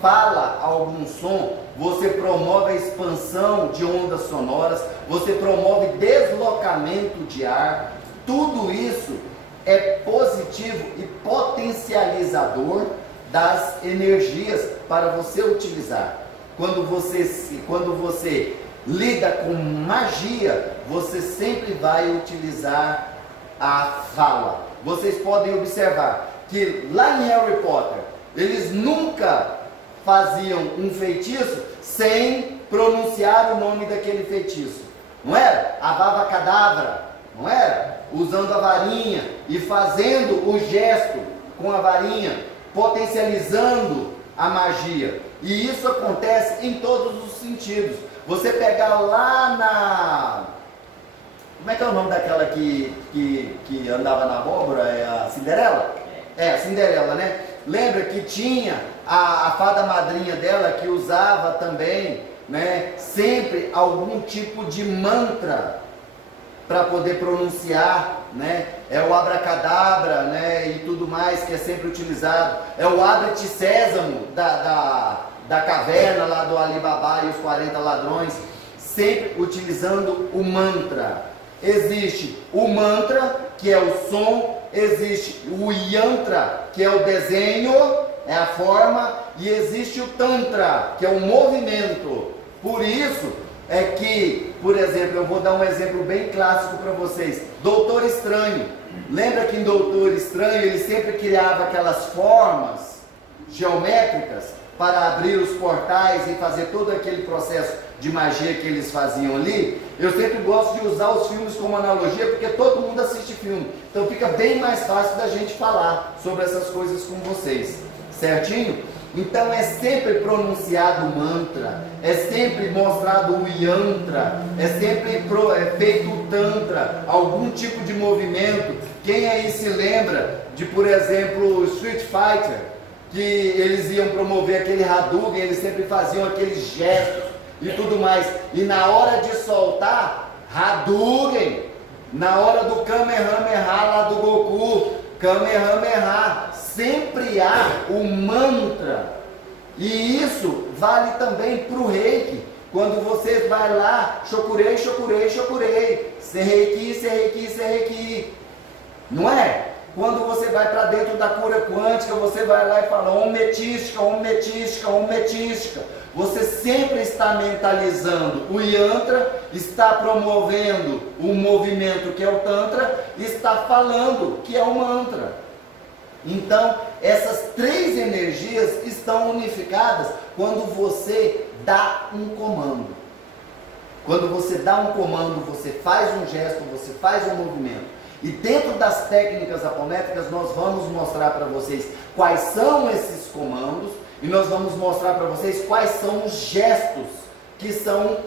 fala algum som, você promove a expansão de ondas sonoras, você promove deslocamento de ar, tudo isso é positivo e potencializador das energias para você utilizar. Quando você lida com magia, você sempre vai utilizar a fala. Vocês podem observar que lá em Harry Potter, eles nunca faziam um feitiço sem pronunciar o nome daquele feitiço. Não era? Avada Kedavra, não era? Usando a varinha e fazendo o gesto com a varinha, potencializando a magia. E isso acontece em todos os sentidos. Você pegar lá na... Como é que é o nome daquela que andava na abóbora? É a Cinderela? É, a Cinderela, né? Lembra que tinha a fada madrinha dela que usava também, né, sempre algum tipo de mantra para poder pronunciar, né? É o abracadabra, né, e tudo mais que é sempre utilizado. É o abre-te sésamo da caverna lá do Alibaba e os 40 ladrões, sempre utilizando o mantra. Existe o mantra, que é o som, existe o yantra, que é o desenho, é a forma, e existe o tantra, que é o movimento. Por isso é que, por exemplo, eu vou dar um exemplo bem clássico para vocês. Doutor Estranho. Lembra que em Doutor Estranho ele sempre criava aquelas formas geométricas para abrir os portais e fazer todo aquele processo de magia que eles faziam ali? Eu sempre gosto de usar os filmes como analogia, porque todo mundo assiste filme. Então fica bem mais fácil da gente falar sobre essas coisas com vocês. Certinho? Então é sempre pronunciado o mantra, é sempre mostrado o yantra, é sempre feito o tantra, algum tipo de movimento. Quem aí se lembra de, por exemplo, Street Fighter, que eles iam promover aquele Hadouken, eles sempre faziam aqueles gestos e tudo mais. E na hora de soltar, Hadouken, na hora do Kamehameha lá do Goku, Kamehameha, sempre há o mantra. E isso vale também para o reiki. Quando você vai lá, chokurei, chokurei, chokurei, serreiki, serreiki, serreiki, não é? Quando você vai para dentro da cura quântica, você vai lá e fala om metística, om metística, om metística. Você sempre está mentalizando o yantra, está promovendo o movimento que é o tantra, está falando que é o mantra. Então, essas três energias estão unificadas quando você dá um comando. Quando você dá um comando, você faz um gesto, você faz um movimento. E dentro das técnicas apométricas, nós vamos mostrar para vocês quais são esses comandos e nós vamos mostrar para vocês quais são os gestos que são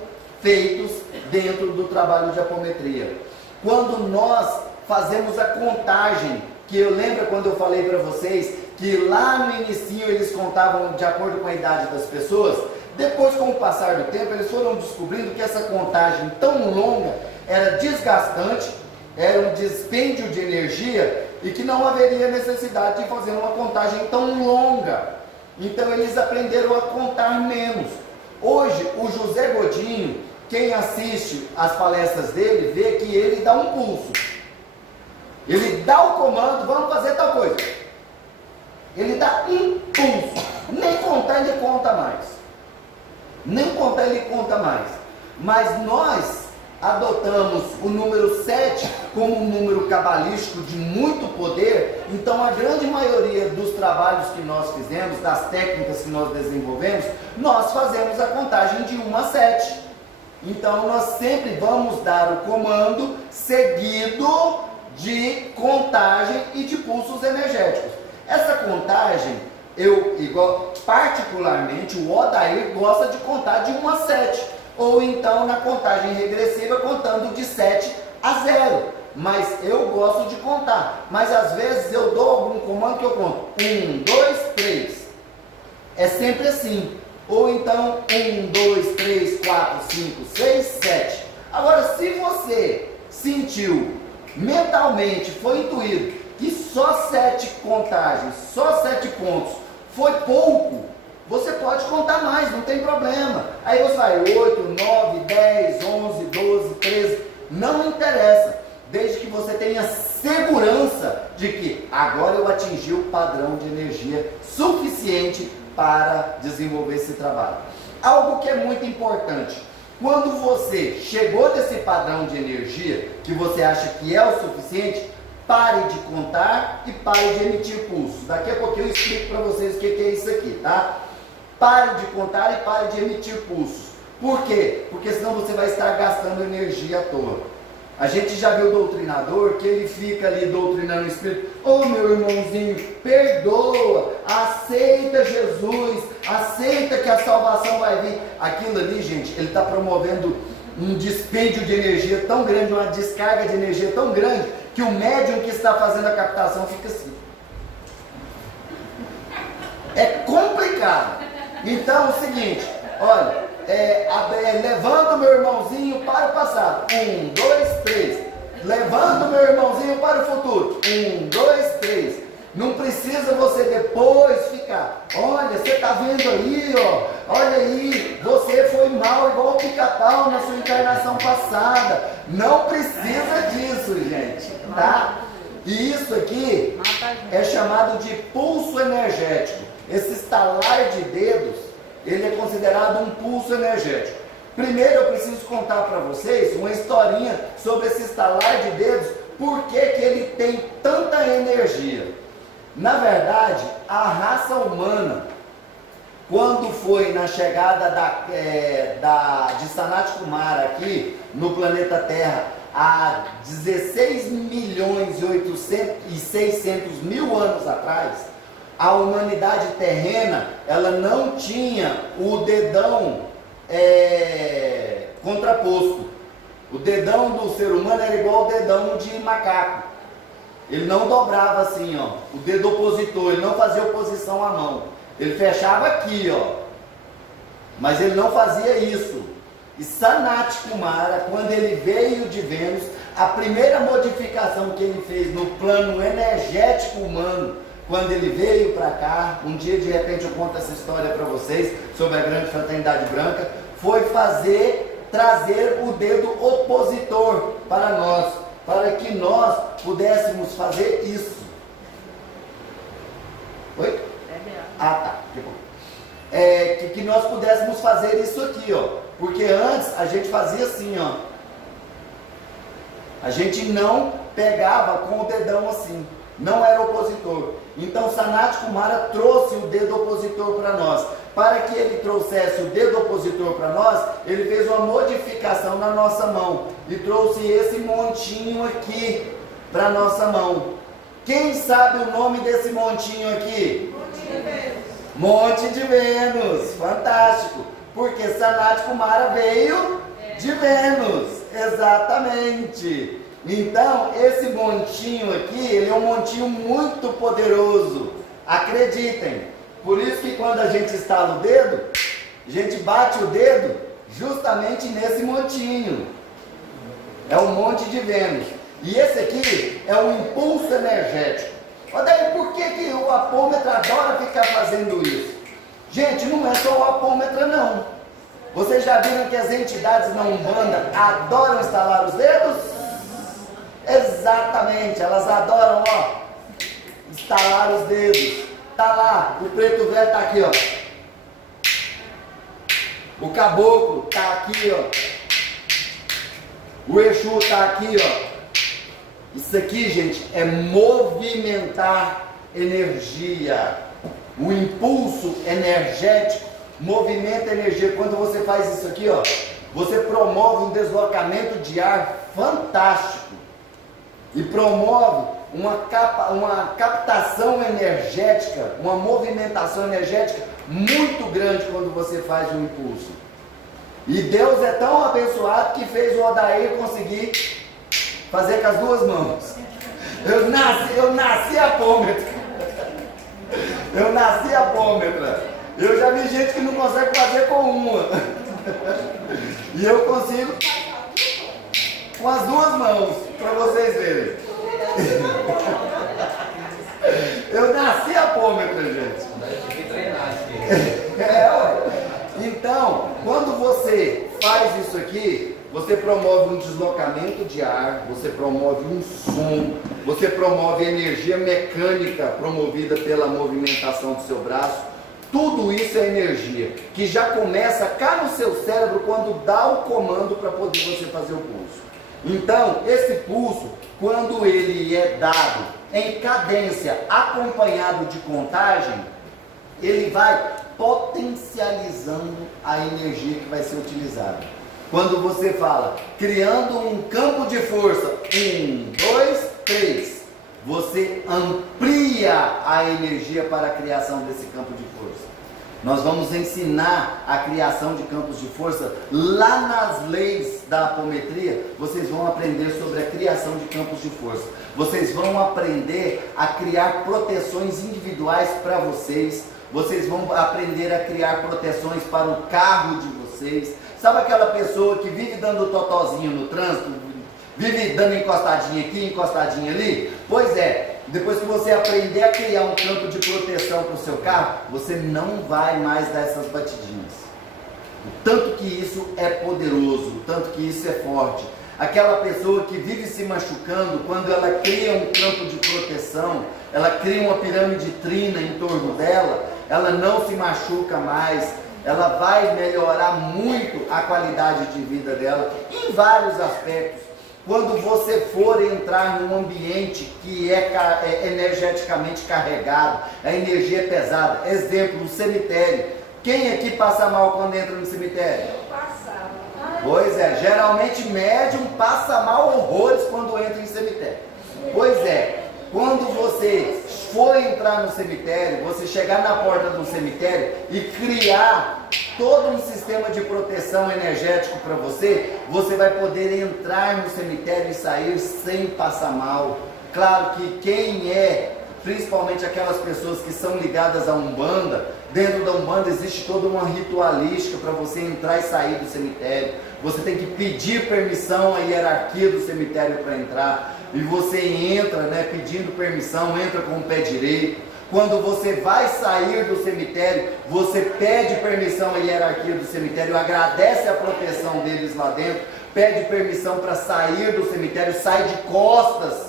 feitos dentro do trabalho de apometria. Quando nós fazemos a contagem, que eu lembro quando eu falei para vocês que lá no inicinho eles contavam de acordo com a idade das pessoas, depois com o passar do tempo eles foram descobrindo que essa contagem tão longa era desgastante, era um dispêndio de energia e que não haveria necessidade de fazer uma contagem tão longa. Então eles aprenderam a contar menos. Hoje o José Godinho, quem assiste as palestras dele, vê que ele dá um pulso. Ele dá o comando, vamos fazer tal coisa. Ele dá um pulso. Nem contar ele conta mais. Nem contar ele conta mais. Mas nós adotamos o número 7 como um número cabalístico de muito poder. Então a grande maioria dos trabalhos que nós fizemos, das técnicas que nós desenvolvemos, nós fazemos a contagem de 1 a 7. Então nós sempre vamos dar o comando seguido de contagem e de pulsos energéticos. Essa contagem, particularmente o Odair gosta de contar de 1 a 7. Ou então na contagem regressiva contando de 7 a 0. Mas eu gosto de contar. Mas às vezes eu dou algum comando que eu conto 1, 2, 3. É sempre assim. Ou então 1, 2, 3, 4, 5, 6, 7. Agora, se você sentiu mentalmente, foi intuído que só 7 contagens, só 7 pontos foi pouco, você pode contar mais, não tem problema. Aí você vai 8, 9, 10, 11, 12, 13, não interessa. Desde que você tenha segurança de que agora eu atingi o padrão de energia suficiente para desenvolver esse trabalho. Algo que é muito importante. Quando você chegou nesse padrão de energia, que você acha que é o suficiente, pare de contar e pare de emitir pulsos. Daqui a pouquinho eu explico para vocês o que é isso aqui, tá? Pare de contar e pare de emitir pulsos. Por quê? Porque senão você vai estar gastando energia à toa. A gente já viu o doutrinador que ele fica ali doutrinando o Espírito. Ô meu irmãozinho, perdoa, aceita Jesus, aceita que a salvação vai vir. Aquilo ali, gente, ele está promovendo um dispêndio de energia tão grande, uma descarga de energia tão grande, que o médium que está fazendo a captação fica assim. É complicado. Então é o seguinte, olha, levando meu irmãozinho para o passado. 1, 2, 3. Levando meu irmãozinho para o futuro. 1, 2, 3. Não precisa você depois ficar. Olha, você está vendo aí, ó. Olha aí, você foi mal igual o pica-pau na sua encarnação passada. Não precisa disso, gente, tá? E isso aqui é chamado de pulso energético. Esse estalar de dedos, ele é considerado um pulso energético. Primeiro eu preciso contar para vocês uma historinha sobre esse estalar de dedos, por que ele tem tanta energia. Na verdade, a raça humana, quando foi na chegada de Sanat Kumara aqui no planeta Terra, há 16 milhões e 600 mil anos atrás, a humanidade terrena, ela não tinha o dedão contraposto. O dedão do ser humano era igual ao dedão de macaco. Ele não dobrava assim, ó, o dedo opositor, ele não fazia oposição à mão. Ele fechava aqui, ó. Mas ele não fazia isso. E Sanat Kumara, quando ele veio de Vênus, a primeira modificação que ele fez no plano energético humano, quando ele veio para cá, um dia de repente eu conto essa história para vocês, sobre a grande fraternidade branca, foi trazer o dedo opositor para nós, para que nós pudéssemos fazer isso. Oi? Ah, tá. Que bom. Que nós pudéssemos fazer isso aqui, ó. Porque antes a gente fazia assim, ó. A gente não pegava com o dedão assim. Não era opositor. Então Sanat Kumara trouxe o dedo opositor para nós. para que ele trouxesse o dedo opositor para nós, ele fez uma modificação na nossa mão e trouxe esse montinho aqui para nossa mão. Quem sabe o nome desse montinho aqui? Monte de Vênus. Fantástico. Porque Sanat Kumara veio de Vênus. Exatamente. Então, esse montinho aqui, ele é um montinho muito poderoso. Acreditem. Por isso que quando a gente estala o dedo, a gente bate o dedo justamente nesse montinho. É o Monte de Vênus. E esse aqui é um impulso energético. Olha daí, por que o apômetra adora ficar fazendo isso? Gente, não é só o apômetra não. Vocês já viram que as entidades na Umbanda adoram estalar os dedos? Exatamente, elas adoram, ó, estalar os dedos. Tá lá, o preto velho tá aqui, ó. O caboclo tá aqui, ó. O Exu tá aqui, ó. Isso aqui, gente, é movimentar energia. O impulso energético movimenta energia. Quando você faz isso aqui, ó, você promove um deslocamento de ar fantástico. E promove uma captação energética, uma movimentação energética muito grande quando você faz um impulso. E Deus é tão abençoado que fez o Odair conseguir fazer com as duas mãos. Eu nasci apômetra. Eu nasci apômetra. Eu já vi gente que não consegue fazer com uma. E eu consigo com as duas mãos, para vocês verem. Eu nasci apômetra, gente. Então, quando você faz isso aqui, você promove um deslocamento de ar, você promove um som, você promove energia mecânica promovida pela movimentação do seu braço. Tudo isso é energia que já começa cá no seu cérebro quando dá o comando para poder você fazer o pulso. Então, esse pulso, quando ele é dado em cadência acompanhado de contagem, ele vai potencializando a energia que vai ser utilizada. Quando você fala, criando um campo de força, 1, 2, 3, você amplia a energia para a criação desse campo de força. Nós vamos ensinar a criação de campos de força lá nas leis da apometria. Vocês vão aprender sobre a criação de campos de força. Vocês vão aprender a criar proteções individuais para vocês. Vocês vão aprender a criar proteções para o carro de vocês. Sabe aquela pessoa que vive dando totozinho no trânsito? Vive dando encostadinha aqui, encostadinha ali? Pois é. Depois que você aprender a criar um campo de proteção para o seu carro, você não vai mais dar essas batidinhas. O tanto que isso é poderoso, o tanto que isso é forte. Aquela pessoa que vive se machucando, quando ela cria um campo de proteção, ela cria uma pirâmide trina em torno dela, ela não se machuca mais, ela vai melhorar muito a qualidade de vida dela em vários aspectos. Quando você for entrar num ambiente que é energeticamente carregado, a energia é pesada, exemplo, um cemitério. Quem aqui passa mal quando entra no cemitério? Eu passava. Pois é, geralmente médium passa mal horrores quando entra em cemitério. Pois é, quando você for entrar no cemitério, você chegar na porta do cemitério e criar todo um sistema de proteção energético para você, você vai poder entrar no cemitério e sair sem passar mal. Claro que quem principalmente aquelas pessoas que são ligadas à Umbanda, dentro da Umbanda existe toda uma ritualística para você entrar e sair do cemitério. Você tem que pedir permissão à hierarquia do cemitério para entrar. E você entra, pedindo permissão, entra com o pé direito. Quando você vai sair do cemitério, você pede permissão à hierarquia do cemitério, agradece a proteção deles lá dentro, pede permissão para sair do cemitério, sai de costas,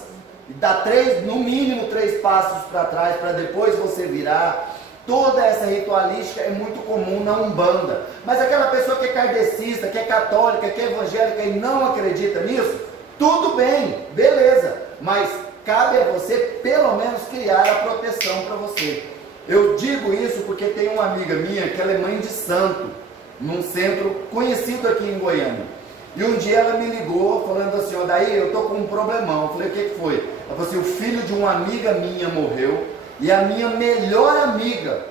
e dá no mínimo 3 passos para trás, para depois você virar. Toda essa ritualística é muito comum na Umbanda. Mas aquela pessoa que é kardecista, que é católica, que é evangélica e não acredita nisso, tudo bem, beleza, mas cabe a você pelo menos criar a proteção para você. Eu digo isso porque tem uma amiga minha que ela é mãe de santo, num centro conhecido aqui em Goiânia. E um dia ela me ligou falando assim, ó, daí eu tô com um problemão. Eu falei, o que foi? Ela falou assim, o filho de uma amiga minha morreu, e a minha melhor amiga,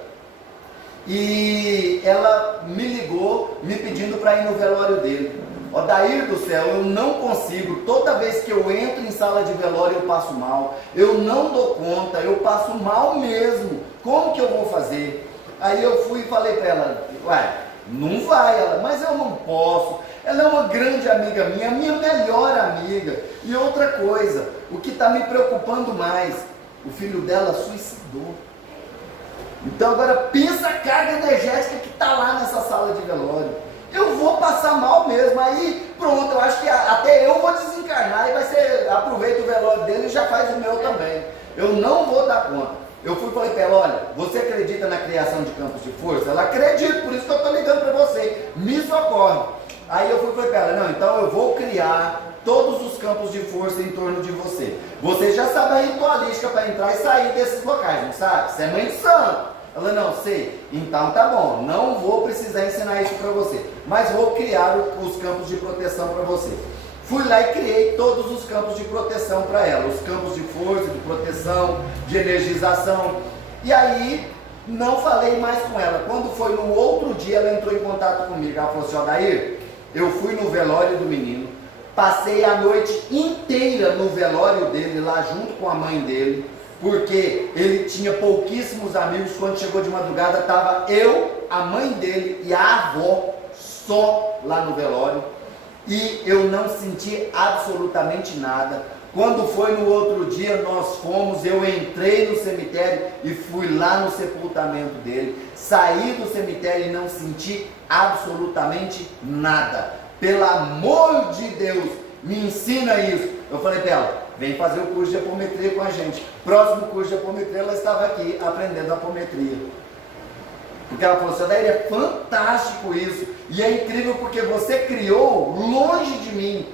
e ela me ligou me pedindo para ir no velório dele. Ó, Dair do céu, eu não consigo, toda vez que eu entro em sala de velório eu passo mal, eu não dou conta, eu passo mal mesmo, como que eu vou fazer? Aí eu fui e falei para ela, ué, não vai. Ela, mas eu não posso, ela é uma grande amiga minha melhor amiga. E outra coisa, o que está me preocupando mais, o filho dela suicidou. Então agora pensa a carga energética que está lá nessa sala de velório. Eu vou passar mal mesmo, aí pronto, eu acho que até eu vou desencarnar e vai ser, aproveita o velório dele e já faz o meu também. Eu não vou dar conta. Eu fui e falei para ela, olha, você acredita na criação de campos de força? Ela acredita, por isso que eu estou ligando para você, me socorre. Aí eu fui e falei para ela, não, então eu vou criar todos os campos de força em torno de você. Você já sabe a ritualística para entrar e sair desses locais, não sabe? Você é mãe de santo. Ela, não, sei, então tá bom, não vou precisar ensinar isso para você, mas vou criar os campos de proteção para você. Fui lá e criei todos os campos de proteção para ela, os campos de força, de proteção, de energização. E aí, não falei mais com ela. Quando foi no outro dia, ela entrou em contato comigo. Ela falou assim, ó, Dair, eu fui no velório do menino, passei a noite inteira no velório dele, lá junto com a mãe dele, porque ele tinha pouquíssimos amigos. Quando chegou de madrugada, estava eu, a mãe dele e a avó só lá no velório, e eu não senti absolutamente nada. Quando foi no outro dia, nós fomos, eu entrei no cemitério e fui lá no sepultamento dele, saí do cemitério e não senti absolutamente nada. Pelo amor de Deus, me ensina isso. Eu falei para ela, vem fazer o curso de apometria com a gente. Próximo curso de apometria, ela estava aqui aprendendo apometria. Porque ela falou assim, Dair, é fantástico isso. E é incrível porque você criou longe de mim.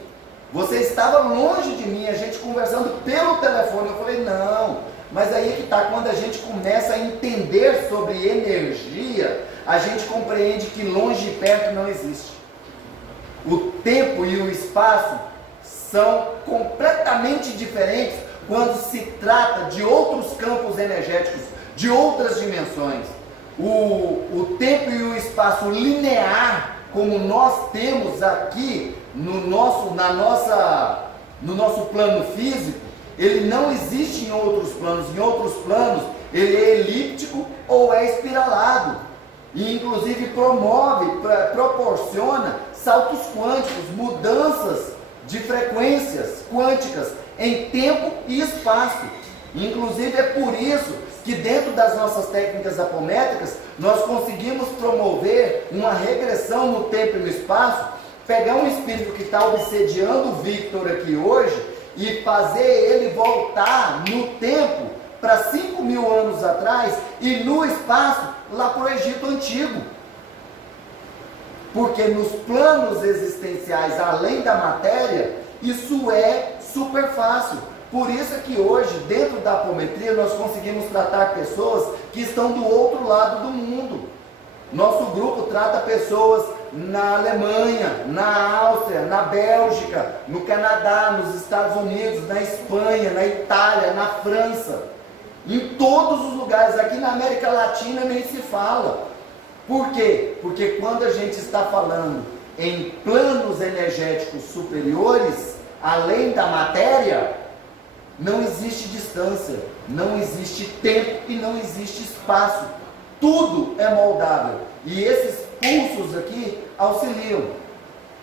Você estava longe de mim, a gente conversando pelo telefone. Eu falei, não, mas aí é que está, quando a gente começa a entender sobre energia, a gente compreende que longe e perto não existe. O tempo e o espaço são completamente diferentes quando se trata de outros campos energéticos, de outras dimensões. O tempo e o espaço linear, como nós temos aqui no nosso plano físico, ele não existe em outros planos. Em outros planos, ele é elíptico ou é espiralado. E inclusive proporciona saltos quânticos, mudanças de frequências quânticas em tempo e espaço. Inclusive é por isso que dentro das nossas técnicas apométricas nós conseguimos promover uma regressão no tempo e no espaço, pegar um espírito que está obsediando o Victor aqui hoje e fazer ele voltar no tempo para 5.000 anos atrás e no espaço lá para o Egito Antigo. Porque nos planos existenciais, além da matéria, isso é super fácil. Por isso é que hoje, dentro da apometria, nós conseguimos tratar pessoas que estão do outro lado do mundo. Nosso grupo trata pessoas na Alemanha, na Áustria, na Bélgica, no Canadá, nos Estados Unidos, na Espanha, na Itália, na França. Em todos os lugares, aqui na América Latina nem se fala. Por quê? Porque quando a gente está falando em planos energéticos superiores, além da matéria, não existe distância, não existe tempo e não existe espaço. Tudo é moldável. E esses pulsos aqui auxiliam.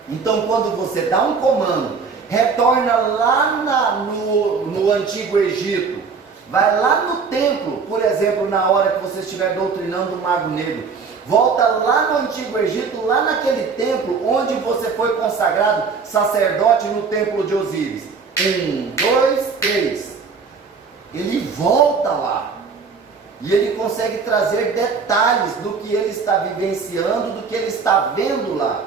Então, quando você dá um comando, retorna lá no Antigo Egito, vai lá no templo, por exemplo, na hora que você estiver doutrinando o Mago Negro, volta lá no Antigo Egito, lá naquele templo onde você foi consagrado sacerdote no templo de Osíris. 1, 2, 3. Ele volta lá. E ele consegue trazer detalhes do que ele está vivenciando, do que ele está vendo lá.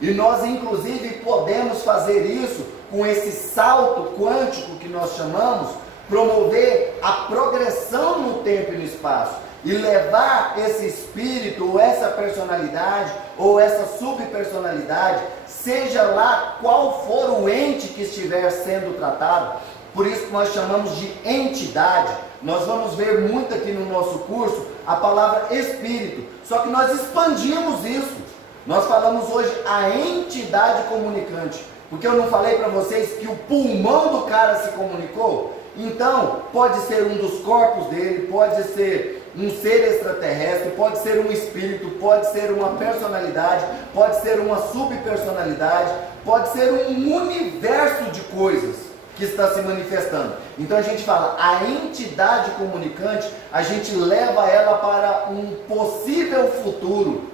E nós, inclusive, podemos fazer isso com esse salto quântico que nós chamamos, promover a progressão no tempo e no espaço. e levar esse espírito, ou essa personalidade, ou essa subpersonalidade, seja lá qual for o ente que estiver sendo tratado. Por isso que nós chamamos de entidade. Nós vamos ver muito aqui no nosso curso a palavra espírito, só que nós expandimos isso. Nós falamos hoje a entidade comunicante, porque eu não falei para vocês que o pulmão do cara se comunicou? Então, pode ser um dos corpos dele, pode ser um ser extraterrestre, pode ser um espírito, pode ser uma personalidade, pode ser uma subpersonalidade, pode ser um universo de coisas que está se manifestando. Então a gente fala, a entidade comunicante, a gente leva ela para um possível futuro,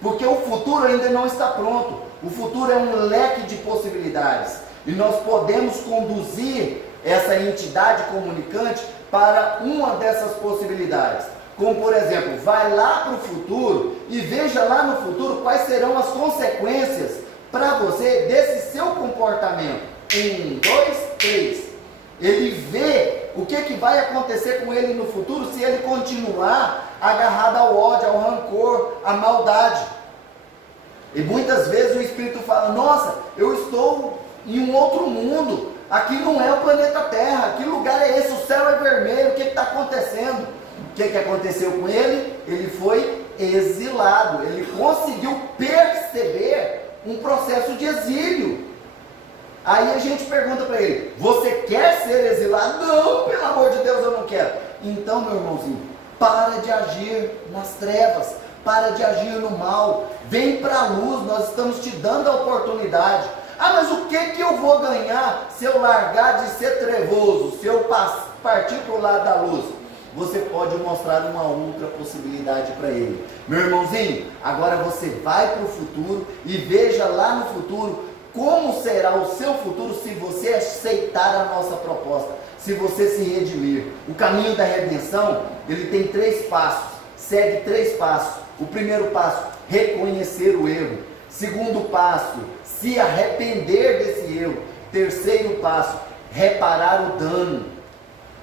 porque o futuro ainda não está pronto. O futuro é um leque de possibilidades, e nós podemos conduzir essa entidade comunicante para uma dessas possibilidades. Como por exemplo, vai lá para o futuro e veja lá no futuro quais serão as consequências para você desse seu comportamento. 1, 2, 3. Ele vê o que vai acontecer com ele no futuro se ele continuar agarrado ao ódio, ao rancor, à maldade. E muitas vezes o Espírito fala, nossa, eu estou em um outro mundo, aqui não é o planeta Terra, que lugar é esse? O céu é vermelho, o que está acontecendo? O que aconteceu com ele? Ele foi exilado, ele conseguiu perceber um processo de exílio. Aí a gente pergunta para ele, você quer ser exilado? Não, pelo amor de Deus, eu não quero. Então, meu irmãozinho, para de agir nas trevas, para de agir no mal, vem para a luz, nós estamos te dando a oportunidade. Ah, mas o que eu vou ganhar se eu largar de ser trevoso, se eu partir para o lado da luz? Você pode mostrar uma outra possibilidade para ele. Meu irmãozinho, agora você vai para o futuro e veja lá no futuro como será o seu futuro se você aceitar a nossa proposta, se você se redimir. O caminho da redenção, ele tem 3 passos, segue 3 passos. O primeiro passo, reconhecer o erro. Segundo passo, se arrepender desse erro. Terceiro passo, reparar o dano.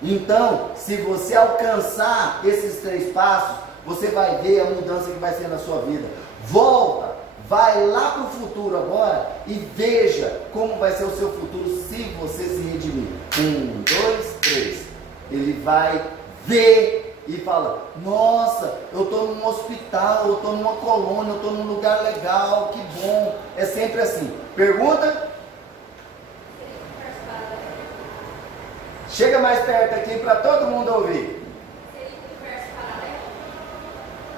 Então, se você alcançar esses 3 passos, você vai ver a mudança que vai ser na sua vida. Volta, vai lá para o futuro agora e veja como vai ser o seu futuro se você se redimir. 1, 2, 3. Ele vai ver e fala, nossa, eu estou num hospital, eu estou numa colônia, eu estou num lugar legal, que bom. É sempre assim. Pergunta? Chega mais perto aqui para todo mundo ouvir.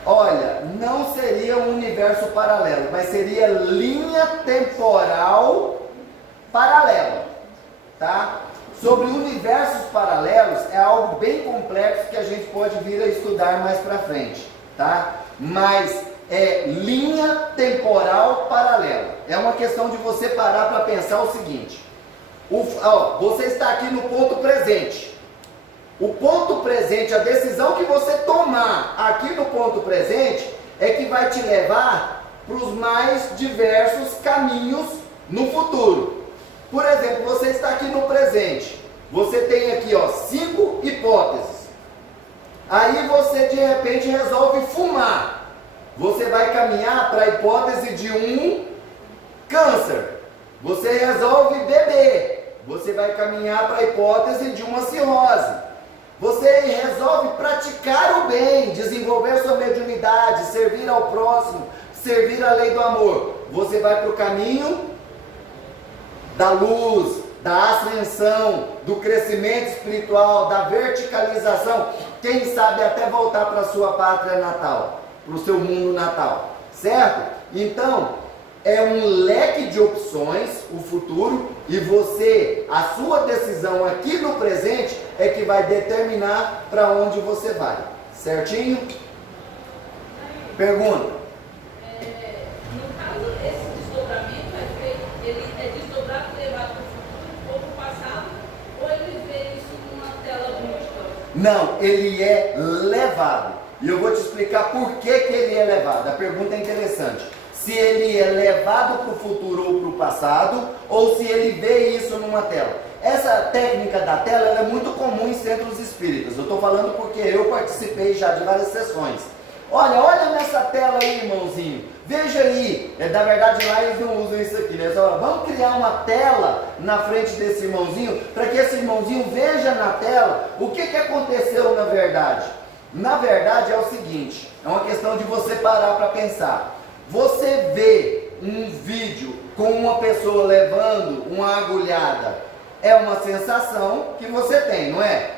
Olha, não seria um universo paralelo, mas seria linha temporal paralela, tá? Sobre universos paralelos é algo bem complexo que a gente pode vir a estudar mais para frente, tá? Mas é linha temporal paralela. É uma questão de você parar para pensar o seguinte. Você está aqui no ponto presente. O ponto presente, a decisão que você tomar aqui no ponto presente é que vai te levar para os mais diversos caminhos no futuro. Por exemplo, você está aqui no presente. Você tem aqui 5 hipóteses. Aí você de repente resolve fumar. Você vai caminhar para a hipótese de um câncer. Você resolve beber. Você vai caminhar para a hipótese de uma cirrose. Você resolve praticar o bem, desenvolver sua mediunidade, servir ao próximo, servir a lei do amor. Você vai para o caminho da luz, da ascensão, do crescimento espiritual, da verticalização. Quem sabe até voltar para a sua pátria natal, para o seu mundo natal, certo? Então, é um leque de opções, o futuro, e você, a sua decisão aqui no presente é que vai determinar para onde você vai, certinho? Pergunta. No caso, esse desdobramento ele é desdobrado e levado para o futuro ou para o passado, ou ele vê isso numa tela múltipla? Não, ele é levado. E eu vou te explicar por que ele é levado. A pergunta é interessante. Se ele é levado para o futuro ou para o passado, ou se ele vê isso numa tela. Essa técnica da tela ela é muito comum em centros espíritas. Eu estou falando porque eu participei já de várias sessões. Olha nessa tela aí, irmãozinho. Veja aí. Na verdade, lá eles não usam isso aqui, né? Só, vamos criar uma tela na frente desse irmãozinho, para que esse irmãozinho veja na tela o que aconteceu na verdade. Na verdade, é o seguinte: é uma questão de você parar para pensar. Você vê um vídeo com uma pessoa levando uma agulhada, é uma sensação que você tem, não é?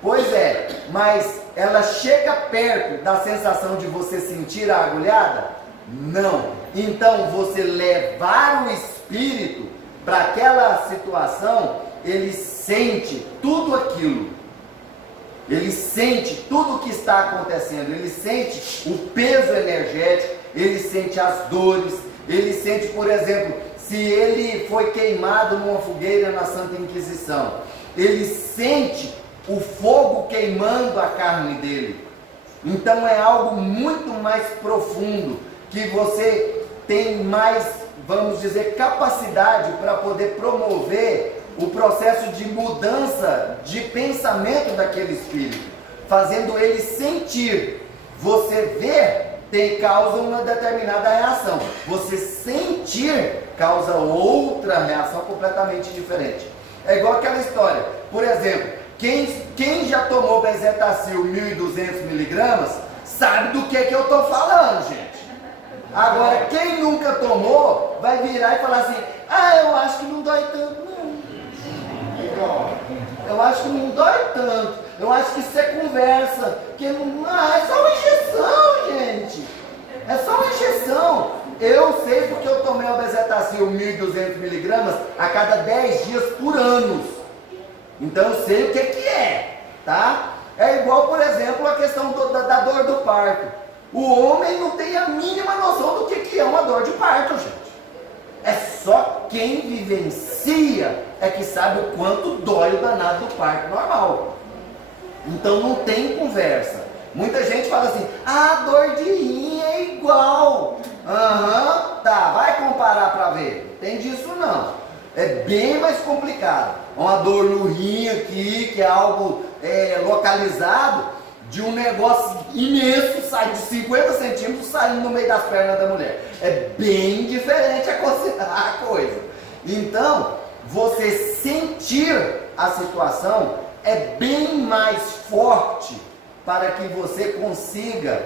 Pois é, mas ela chega perto da sensação de você sentir a agulhada? Não. Então, você levar o espírito para aquela situação, ele sente tudo aquilo. Ele sente tudo o que está acontecendo. Ele sente o peso energético, ele sente as dores, ele sente, por exemplo, se ele foi queimado numa fogueira na Santa Inquisição, ele sente o fogo queimando a carne dele. Então é algo muito mais profundo, que você tem mais, vamos dizer, capacidade para poder promover o processo de mudança de pensamento daquele espírito, fazendo ele sentir. Você ver causa uma determinada reação, você sentir causa outra reação completamente diferente. É igual aquela história, por exemplo, quem já tomou Bezetacil 1.200 miligramas sabe do que eu estou falando, gente. Agora, quem nunca tomou vai virar e falar assim: eu acho que não dói tanto, não. Eu acho que não dói tanto. Eu acho que isso é conversa. Que não, é só uma injeção, gente. É só uma injeção. Eu sei porque eu tomei o Bezetacil 1.200 miligramas a cada 10 dias por ano. Então eu sei o que é, tá? É igual, por exemplo, a questão da dor do parto. O homem não tem a mínima noção do que é uma dor de parto, gente. É só quem vivencia é que sabe o quanto dói o danado do parto normal. Então não tem conversa. Muita gente fala assim: a dor de rim é igual. Tá, vai comparar para ver. Não tem disso não. É bem mais complicado. Uma dor no rim aqui, que é algo localizado, de um negócio imenso, sai de 50 centímetros saindo no meio das pernas da mulher. É bem diferente a coisa. Então, você sentir a situação é bem mais forte para que você consiga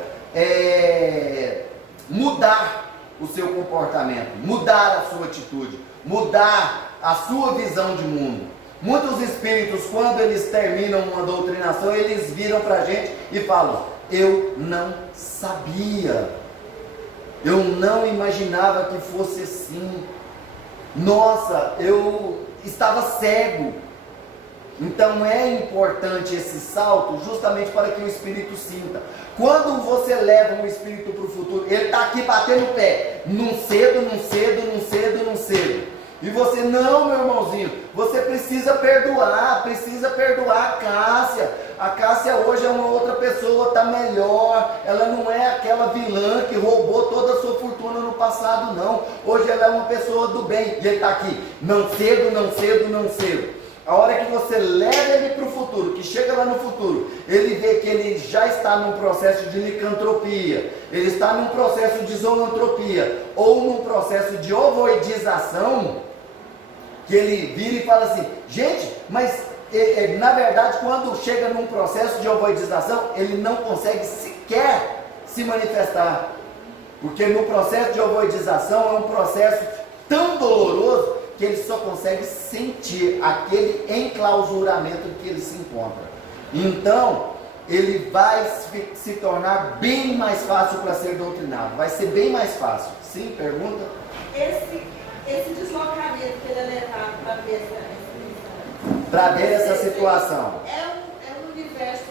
mudar o seu comportamento, mudar a sua atitude, mudar a sua visão de mundo. Muitos espíritos, quando eles terminam uma doutrinação, eles viram para a gente e falam: eu não sabia, eu não imaginava que fosse assim, nossa, eu estava cego. Então é importante esse salto justamente para que o espírito sinta. Quando você leva um espírito para o futuro, ele está aqui batendo o pé, não cedo, não cedo, não cedo, não cedo. E você, não, meu irmãozinho, você precisa perdoar a Cássia. A Cássia hoje é uma outra pessoa, está melhor. Ela não é aquela vilã que roubou toda a sua fortuna no passado, não. Hoje ela é uma pessoa do bem. E ele está aqui, não cedo, não cedo, não cedo. A hora que você leva ele para o futuro, que chega lá no futuro, ele vê que ele já está num processo de licantropia, ele está num processo de zoantropia, ou num processo de ovoidização, que ele vira e fala assim: gente, mas na verdade quando chega num processo de ovoidização, ele não consegue sequer se manifestar, porque no processo de ovoidização é um processo tão doloroso que ele só consegue sentir aquele enclausuramento que ele se encontra. Então, ele vai se tornar bem mais fácil para ser doutrinado. Vai ser bem mais fácil. Sim, pergunta? Esse deslocamento que ele é levado para ver essa situação. É um universo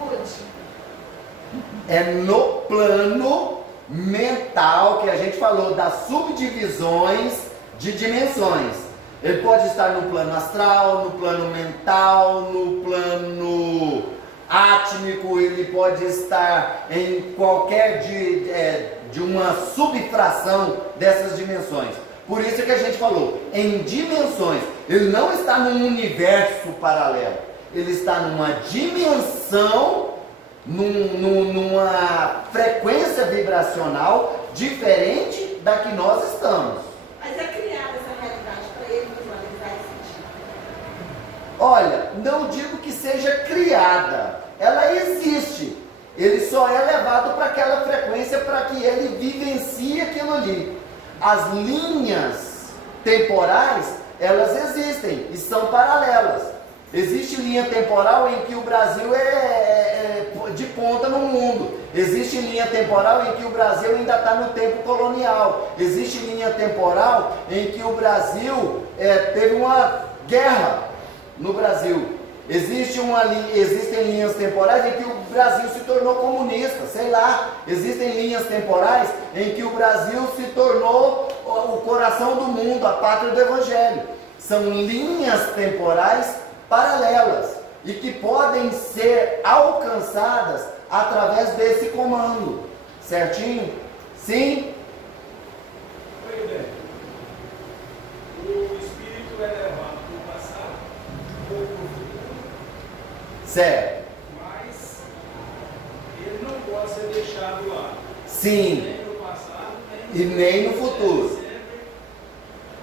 onde? É no plano mental que a gente falou, das subdivisões de dimensões. Ele pode estar no plano astral, no plano mental, no plano átmico, ele pode estar em qualquer de uma subfração dessas dimensões. Por isso que a gente falou, em dimensões. Ele não está num universo paralelo. Ele está numa dimensão, numa frequência vibracional diferente da que nós estamos. Mas é criada essa realidade para ele visualizar e sentir. Olha, não digo que seja criada. Ela existe. Ele só é levado para aquela frequência para que ele vivencie aquilo ali. As linhas temporais, elas existem e são paralelas. Existe linha temporal em que o Brasil é de ponta no mundo. Existe linha temporal em que o Brasil ainda está no tempo colonial. Existe linha temporal em que o Brasil teve uma guerra no Brasil. Existem linhas temporais em que o Brasil se tornou comunista, sei lá. Existem linhas temporais em que o Brasil se tornou o coração do mundo, a pátria do Evangelho. São linhas temporais paralelas e que podem ser alcançadas através desse comando. Certinho? Sim? Oi, bem. O espírito é levado para o passado ou para o futuro. Certo. Mas ele não pode ser deixado lá. Sim. Nem no passado, nem no futuro.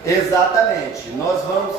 Exatamente. Nós vamos...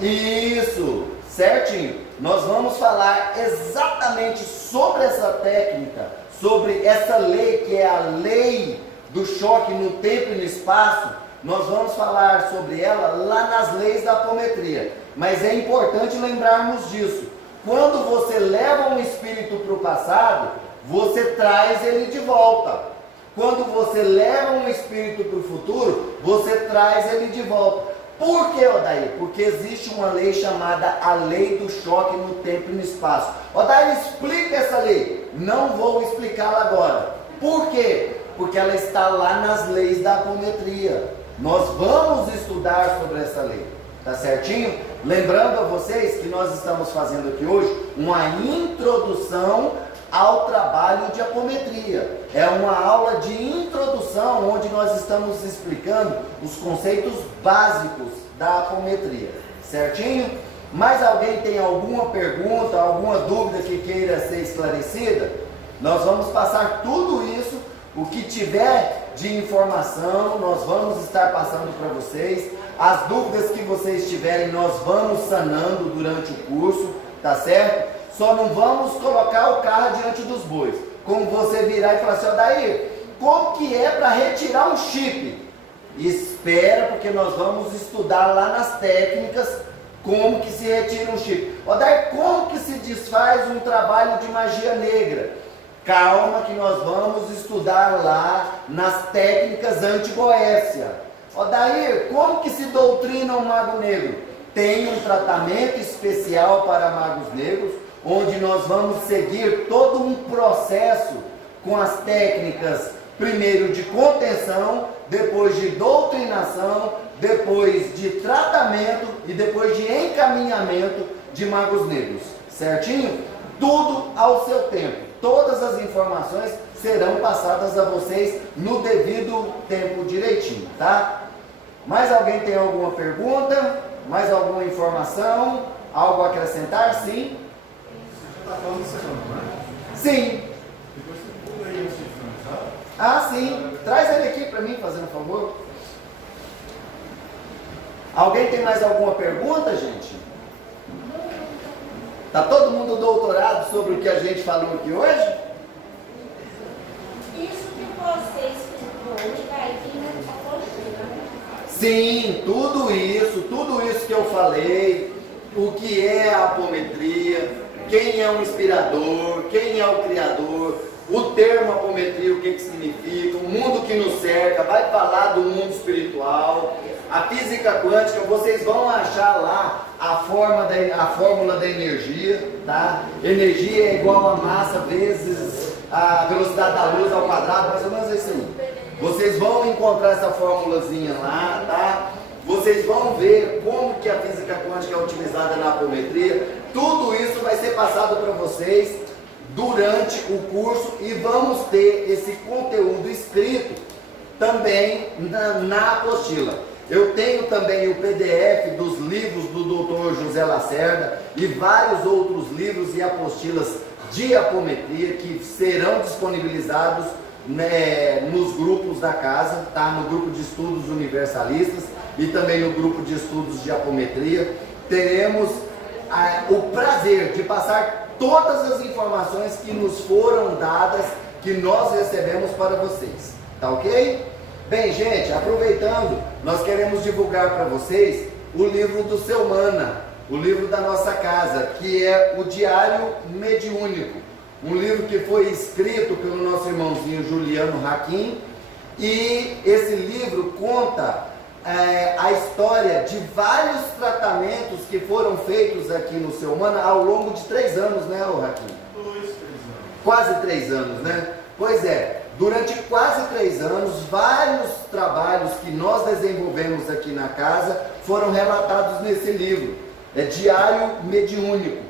Isso, certinho. Nós vamos falar exatamente sobre essa técnica, sobre essa lei que é a lei do choque no tempo e no espaço. Nós vamos falar sobre ela lá nas leis da apometria. Mas é importante lembrarmos disso. Quando você leva um espírito para o passado, você traz ele de volta. Quando você leva um espírito para o futuro, você traz ele de volta. Por que, Odair? Porque existe uma lei chamada a lei do choque no tempo e no espaço. Odair, explica essa lei. Não vou explicá-la agora. Por quê? Porque ela está lá nas leis da apometria. Nós vamos estudar sobre essa lei. Tá certinho? Lembrando a vocês que nós estamos fazendo aqui hoje uma introdução ao trabalho de apometria. É uma aula de introdução onde nós estamos explicando os conceitos básicos da apometria. Certinho? Mais alguém tem alguma pergunta, alguma dúvida que queira ser esclarecida? Nós vamos passar tudo isso, o que tiver de informação, nós vamos estar passando para vocês. As dúvidas que vocês tiverem, nós vamos sanando durante o curso, tá certo? Só não vamos colocar o carro diante dos bois. Como você virar e falar assim, Odair, como que é para retirar um chip? Espera, porque nós vamos estudar lá nas técnicas como que se retira um chip. Odair, como que se desfaz um trabalho de magia negra? Calma que nós vamos estudar lá nas técnicas anti-Goécia. Odair, como que se doutrina um mago negro? Tem um tratamento especial para magos negros, onde nós vamos seguir todo um processo com as técnicas, primeiro de contenção, depois de doutrinação, depois de tratamento e depois de encaminhamento de magos negros. Certinho? Tudo ao seu tempo. Todas as informações serão passadas a vocês no devido tempo direitinho, tá? Mais alguém tem alguma pergunta? Mais alguma informação? Algo a acrescentar? Sim? Está falando do segundo, né? Sim. Depois você pula aí antes de finalizar. Ah, sim. Traz ele aqui para mim, fazendo um favor. Alguém tem mais alguma pergunta, gente? Tá todo mundo doutorado sobre o que a gente falou aqui hoje? Isso que você explicou hoje vai vir na apostila. Sim, tudo isso que eu falei, o que é a apometria, quem é o inspirador, quem é o criador, o termo apometria, o que significa, o mundo que nos cerca, vai falar do mundo espiritual, a física quântica, vocês vão achar lá a fórmula da energia, tá? Energia é igual a massa vezes a velocidade da luz ao quadrado, mais ou menos isso aí. Vocês vão encontrar essa formulazinha lá, tá? Vocês vão ver como que a física quântica é utilizada na apometria. Tudo isso vai ser passado para vocês durante o curso e vamos ter esse conteúdo escrito também na apostila. Eu tenho também o PDF dos livros do Dr. José Lacerda e vários outros livros e apostilas de apometria que serão disponibilizados, né, nos grupos da casa, tá? No grupo de estudos universalistas e também no grupo de estudos de apometria. Teremos o prazer de passar todas as informações que nos foram dadas, que nós recebemos para vocês, tá ok? Bem, gente, aproveitando, nós queremos divulgar para vocês o livro do Seu Mana, o livro da nossa casa, que é o Diário Mediúnico, um livro que foi escrito pelo nosso irmãozinho Juliano Hakim, e esse livro conta a história de vários tratamentos que foram feitos aqui no Seu Mana ao longo de 3 anos, né, Hakim? 2, 3 anos. Quase 3 anos, né? Pois é, durante quase 3 anos, vários trabalhos que nós desenvolvemos aqui na casa foram relatados nesse livro. É Diário Mediúnico.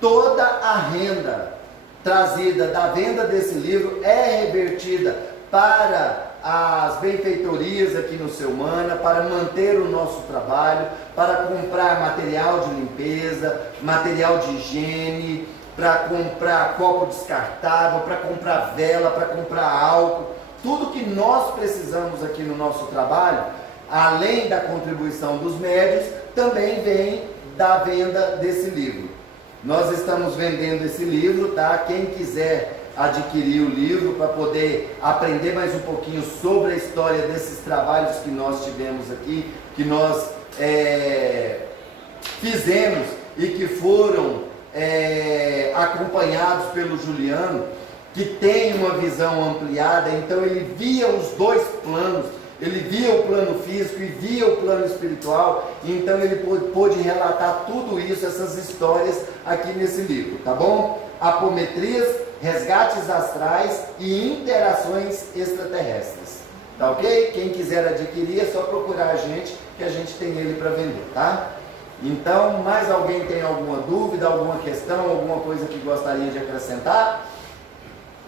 Toda a renda trazida da venda desse livro é revertida para as benfeitorias aqui no Seu Mana, para manter o nosso trabalho, para comprar material de limpeza, material de higiene, para comprar copo descartável, para comprar vela, para comprar álcool. Tudo que nós precisamos aqui no nosso trabalho, além da contribuição dos médios, também vem da venda desse livro. Nós estamos vendendo esse livro, tá? Quem quiser adquirir o livro para poder aprender mais um pouquinho sobre a história desses trabalhos que nós tivemos aqui, que nós fizemos e que foram acompanhados pelo Juliano, que tem uma visão ampliada, então ele via os 2 planos, ele via o plano físico e via o plano espiritual, então ele pôde relatar tudo isso, essas histórias aqui nesse livro, tá bom? Apometrias, resgates astrais e interações extraterrestres, tá ok? Quem quiser adquirir é só procurar a gente, que a gente tem ele para vender, tá? Então, mais alguém tem alguma dúvida, alguma questão, alguma coisa que gostaria de acrescentar?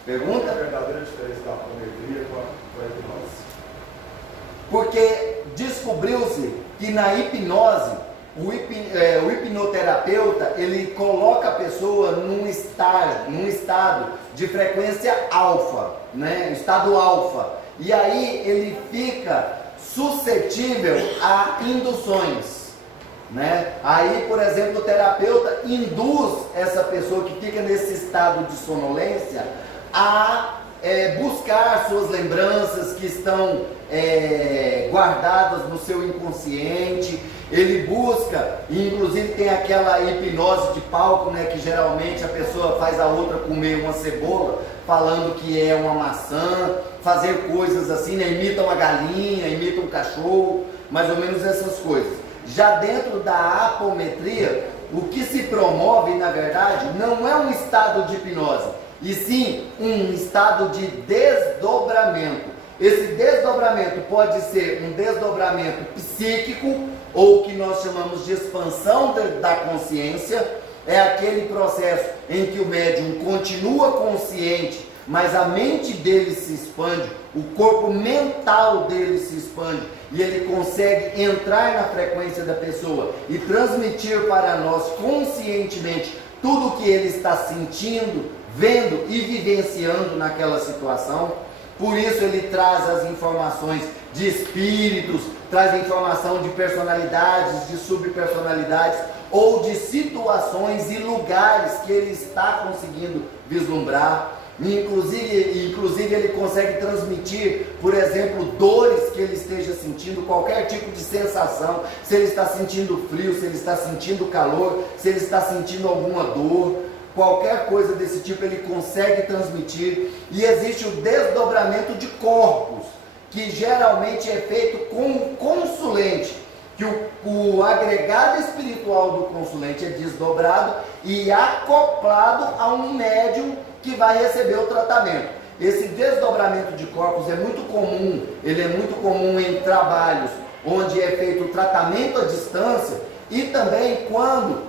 Pergunta? Qual é a verdadeira diferença da apometria com a hipnose? Porque descobriu-se que na hipnose, o hipnoterapeuta, ele coloca a pessoa num estado de frequência alfa, né? Estado alfa. E aí ele fica suscetível a induções. Né? Aí, por exemplo, o terapeuta induz essa pessoa que fica nesse estado de sonolência a buscar suas lembranças que estão guardadas no seu inconsciente. Ele busca, e inclusive tem aquela hipnose de palco, né, que geralmente a pessoa faz a outra comer uma cebola, falando que é uma maçã, fazer coisas assim, né, imita uma galinha, imita um cachorro, mais ou menos essas coisas. Já dentro da apometria, o que se promove, na verdade, não é um estado de hipnose, e sim um estado de desdobramento. Esse desdobramento pode ser um desdobramento psíquico, ou que nós chamamos de expansão da consciência. É aquele processo em que o médium continua consciente, mas a mente dele se expande, o corpo mental dele se expande, e ele consegue entrar na frequência da pessoa e transmitir para nós conscientemente tudo o que ele está sentindo, vendo e vivenciando naquela situação. Por isso ele traz as informações de espíritos, traz informação de personalidades, de subpersonalidades, ou de situações e lugares que ele está conseguindo vislumbrar. Inclusive ele consegue transmitir, por exemplo, dores que ele esteja sentindo, qualquer tipo de sensação, se ele está sentindo frio, se ele está sentindo calor, se ele está sentindo alguma dor, qualquer coisa desse tipo ele consegue transmitir. E existe o desdobramento de corpos, que geralmente é feito com o consulente, que o agregado espiritual do consulente é desdobrado e acoplado a um médium que vai receber o tratamento. Esse desdobramento de corpos é muito comum, ele é muito comum em trabalhos onde é feito o tratamento à distância, e também quando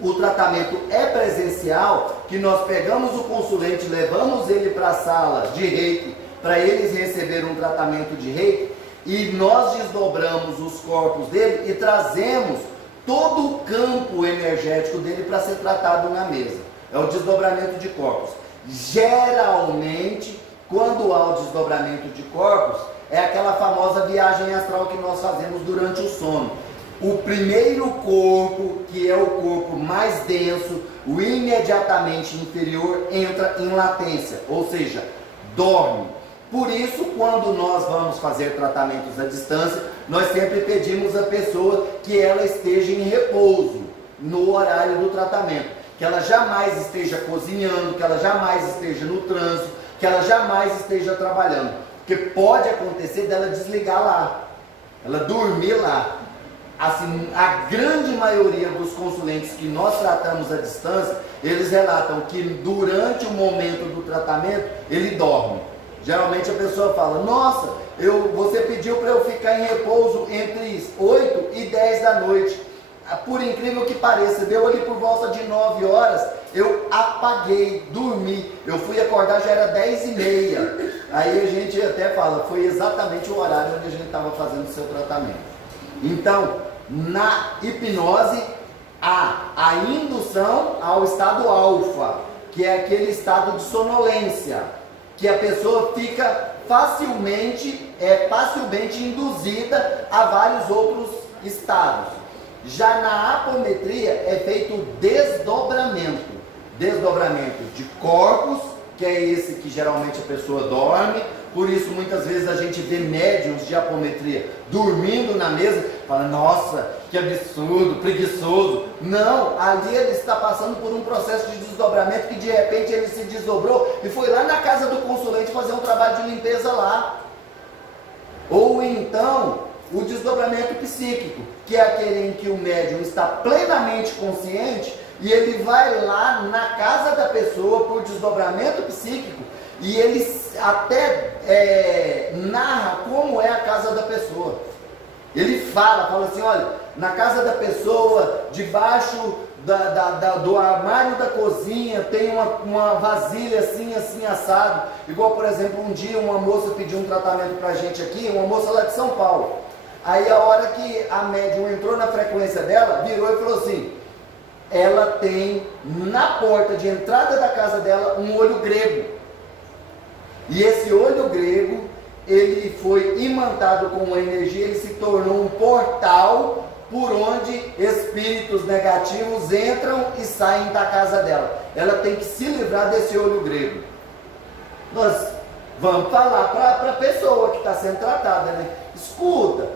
o tratamento é presencial, que nós pegamos o consulente, levamos ele para a sala de reiki para eles receberem um tratamento de reiki, e nós desdobramos os corpos dele e trazemos todo o campo energético dele para ser tratado na mesa. É o desdobramento de corpos. Geralmente, quando há o desdobramento de corpos, é aquela famosa viagem astral que nós fazemos durante o sono. O primeiro corpo, que é o corpo mais denso, o imediatamente inferior, entra em latência, ou seja, dorme. Por isso, quando nós vamos fazer tratamentos à distância, nós sempre pedimos à pessoa que ela esteja em repouso no horário do tratamento, que ela jamais esteja cozinhando, que ela jamais esteja no trânsito, que ela jamais esteja trabalhando, porque pode acontecer dela desligar lá, ela dormir lá. Assim, a grande maioria dos consulentes que nós tratamos à distância, eles relatam que durante o momento do tratamento, ele dorme. Geralmente a pessoa fala, nossa, você pediu para eu ficar em repouso entre 8 e 10 da noite. Por incrível que pareça, deu ali por volta de 9 horas, eu apaguei, dormi. Eu fui acordar, já era 10h30. Aí a gente até fala, foi exatamente o horário onde a gente estava fazendo o seu tratamento. Então, na hipnose, há a indução ao estado alfa, que é aquele estado de sonolência, que a pessoa fica facilmente induzida a vários outros estados. Já na apometria é feito o desdobramento de corpos, que é esse que geralmente a pessoa dorme. Por isso muitas vezes a gente vê médiuns de apometria dormindo na mesa, fala, nossa, que absurdo, preguiçoso. Não, ali ele está passando por um processo de desdobramento que de repente ele se desdobrou e foi lá na casa do consulente fazer um trabalho de limpeza lá. Ou então o desdobramento psíquico, que é aquele em que o médium está plenamente consciente e ele vai lá na casa da pessoa por desdobramento psíquico e ele até narra como é a casa da pessoa. Ele fala assim, olha, na casa da pessoa, debaixo do armário da cozinha, tem uma vasilha assim, assim, assado. Igual, por exemplo, um dia uma moça pediu um tratamento pra gente aqui, uma moça lá de São Paulo. Aí a hora que a médium entrou na frequência dela, virou e falou assim, ela tem na porta de entrada da casa dela um olho grego. E esse olho grego, ele foi imantado com uma energia, ele se tornou um portal por onde espíritos negativos entram e saem da casa dela. Ela tem que se livrar desse olho grego. Nós vamos falar para a pessoa que está sendo tratada, né? Escuta,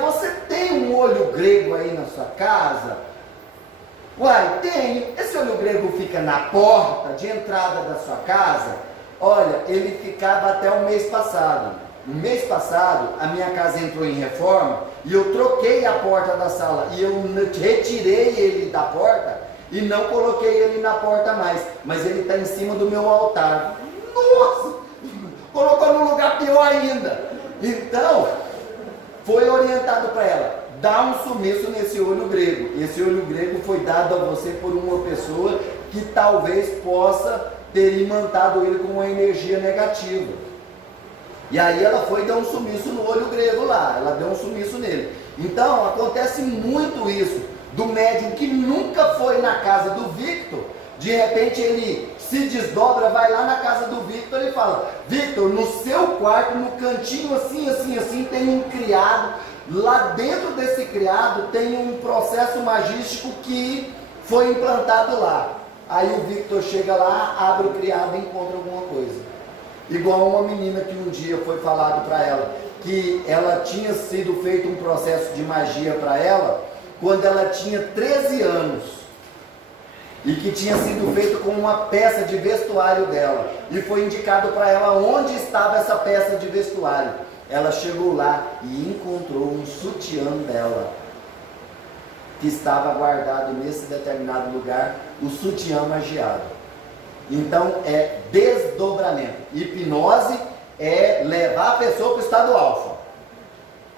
você tem um olho grego aí na sua casa? Uai, tenho. Esse olho grego fica na porta de entrada da sua casa? Olha, ele ficava até o mês passado. No mês passado, a minha casa entrou em reforma e eu troquei a porta da sala e eu retirei ele da porta e não coloquei ele na porta mais, mas ele está em cima do meu altar. Nossa! Colocou num lugar pior ainda. Então, foi orientado para ela, dá um sumiço nesse olho grego. Esse olho grego foi dado a você por uma pessoa que talvez possa ter imantado ele com uma energia negativa. E aí ela foi dar um sumiço no olho grego lá, ela deu um sumiço nele. Então acontece muito isso, do médium que nunca foi na casa do Victor, de repente ele se desdobra, vai lá na casa do Victor e fala, Victor, no seu quarto, no cantinho assim, assim, assim, tem um criado, lá dentro desse criado tem um processo magístico que foi implantado lá. Aí o Victor chega lá, abre o criado e encontra alguma coisa. Igual uma menina que um dia foi falado para ela, que ela tinha sido feito um processo de magia para ela, quando ela tinha 13 anos. E que tinha sido feito com uma peça de vestuário dela. E foi indicado para ela onde estava essa peça de vestuário. Ela chegou lá e encontrou um sutiã dela, que estava guardado nesse determinado lugar, o sutiã magiado. Então é desdobramento. Hipnose é levar a pessoa para o estado alfa.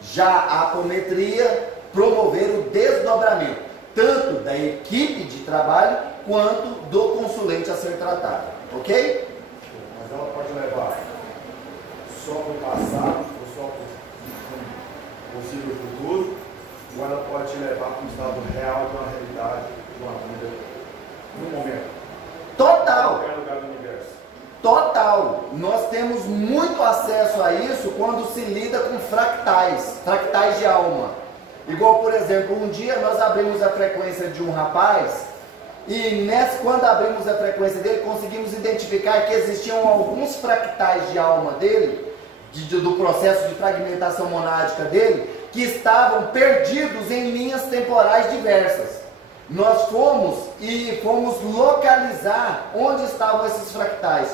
Já a apometria, promover o desdobramento, tanto da equipe de trabalho, quanto do consulente a ser tratado. Ok? Mas ela pode levar só para o passado, ou só para um possível futuro, ou ela pode te levar para um estado real de uma realidade, de uma vida, no momento. Total. Em qualquer lugar do universo. Total. Nós temos muito acesso a isso quando se lida com fractais de alma. Igual, por exemplo, um dia nós abrimos a frequência de um rapaz e quando abrimos a frequência dele, conseguimos identificar que existiam alguns fractais de alma dele, do processo de fragmentação monádica dele, que estavam perdidos em linhas temporais diversas. Nós fomos localizar onde estavam esses fractais.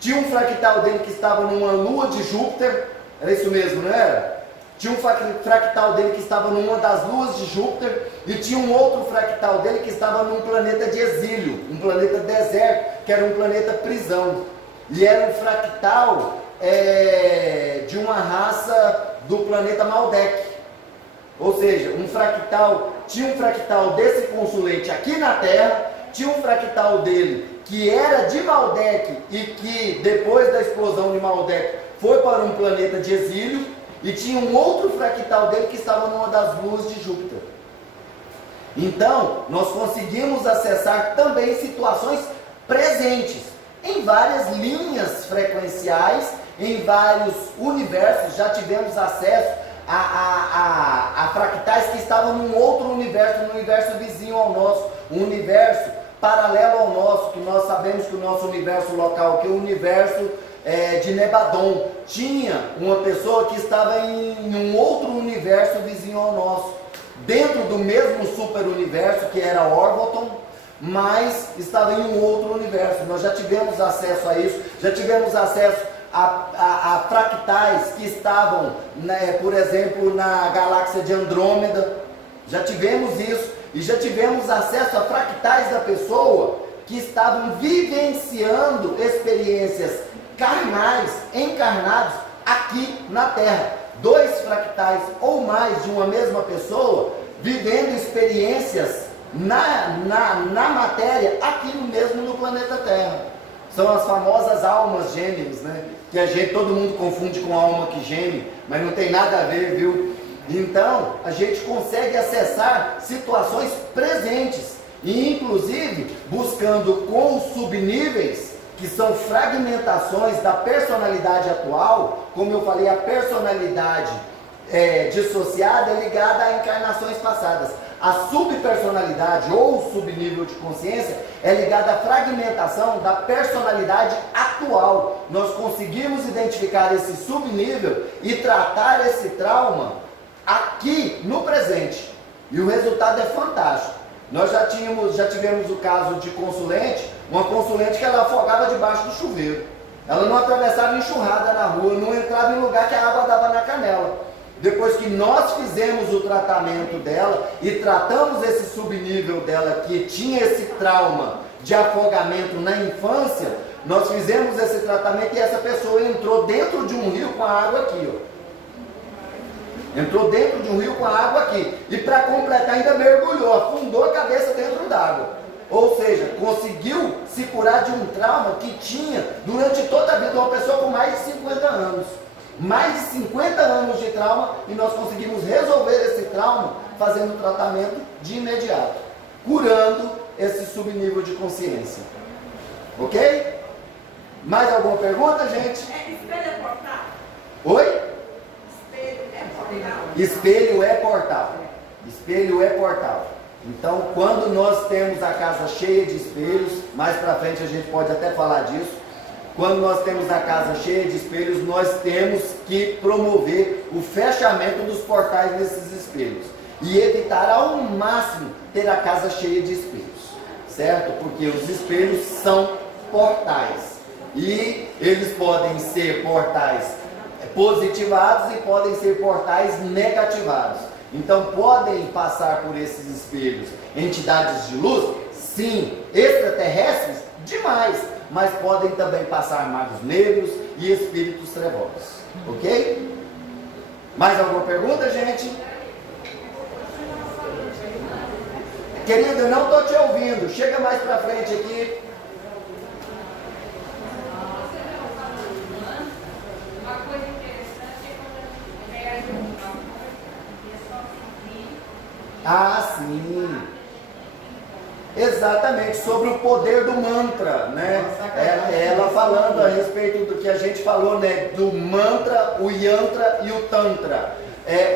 Tinha um fractal dele que estava numa lua de Júpiter, era isso mesmo, não era? Tinha um fractal dele que estava numa das luas de Júpiter, e tinha um outro fractal dele que estava num planeta de exílio, um planeta deserto, que era um planeta prisão. E era um fractal de uma raça do planeta Maldek. Ou seja, tinha um fractal desse consulente aqui na Terra, tinha um fractal dele que era de Maldek e que depois da explosão de Maldek foi para um planeta de exílio, e tinha um outro fractal dele que estava numa das luas de Júpiter. Então, nós conseguimos acessar também situações presentes, em várias linhas frequenciais, em vários universos. Já tivemos acesso a fractais que estavam num outro universo, no universo vizinho ao nosso, um universo paralelo ao nosso, que nós sabemos que o nosso universo local, que é o universo de Nebadon, tinha uma pessoa que estava em um outro universo vizinho ao nosso, dentro do mesmo super universo que era Orvoton, mas estava em um outro universo. Nós já tivemos acesso a isso, já tivemos acesso a fractais que estavam, por exemplo, na galáxia de Andrômeda, já tivemos isso, e já tivemos acesso a fractais da pessoa que estavam vivenciando experiências carnais, encarnados aqui na Terra. 2 fractais ou mais de uma mesma pessoa vivendo experiências na matéria aqui mesmo no planeta Terra. São as famosas almas gêmeas, né? Que todo mundo confunde com alma que geme, mas não tem nada a ver, viu? Então, a gente consegue acessar situações presentes e, inclusive, buscando com os subníveis, que são fragmentações da personalidade atual. Como eu falei, a personalidade dissociada é ligada a encarnações passadas. A subpersonalidade ou subnível de consciência é ligada à fragmentação da personalidade atual. Nós conseguimos identificar esse subnível e tratar esse trauma aqui no presente. E o resultado é fantástico. Nós já tivemos o caso de consulente, uma consulente que ela afogava debaixo do chuveiro. Ela não atravessava enxurrada na rua, não entrava em lugar que a água dava na canela. Depois que nós fizemos o tratamento dela e tratamos esse subnível dela que tinha esse trauma de afogamento na infância, nós fizemos esse tratamento e essa pessoa entrou dentro de um rio com a água aqui, ó. Entrou dentro de um rio com a água aqui. E para completar ainda mergulhou, afundou a cabeça dentro d'água. Ou seja, conseguiu se curar de um trauma que tinha durante toda a vida, uma pessoa com mais de 50 anos. Mais de 50 anos de trauma, e nós conseguimos resolver esse trauma fazendo o tratamento de imediato, curando esse subnível de consciência. Ok? Mais alguma pergunta, gente? Espelho é portal? Oi? Espelho é portal? Espelho é portal. Espelho é portal. Então, quando nós temos a casa cheia de espelhos, mais para frente a gente pode até falar disso. Quando nós temos a casa cheia de espelhos, nós temos que promover o fechamento dos portais desses espelhos e evitar ao máximo ter a casa cheia de espelhos, certo? Porque os espelhos são portais e eles podem ser portais positivados e podem ser portais negativados. Então podem passar por esses espelhos entidades de luz, sim, extraterrestres, demais, mas podem também passar magos negros e espíritos trevosos, ok? Mais alguma pergunta, gente? Querido, eu não estou te ouvindo, chega mais para frente aqui. Uma coisa Ah, sim. Exatamente, sobre o poder do mantra, né? Ela falando a respeito do que a gente falou, né? Do mantra, o yantra e o tantra.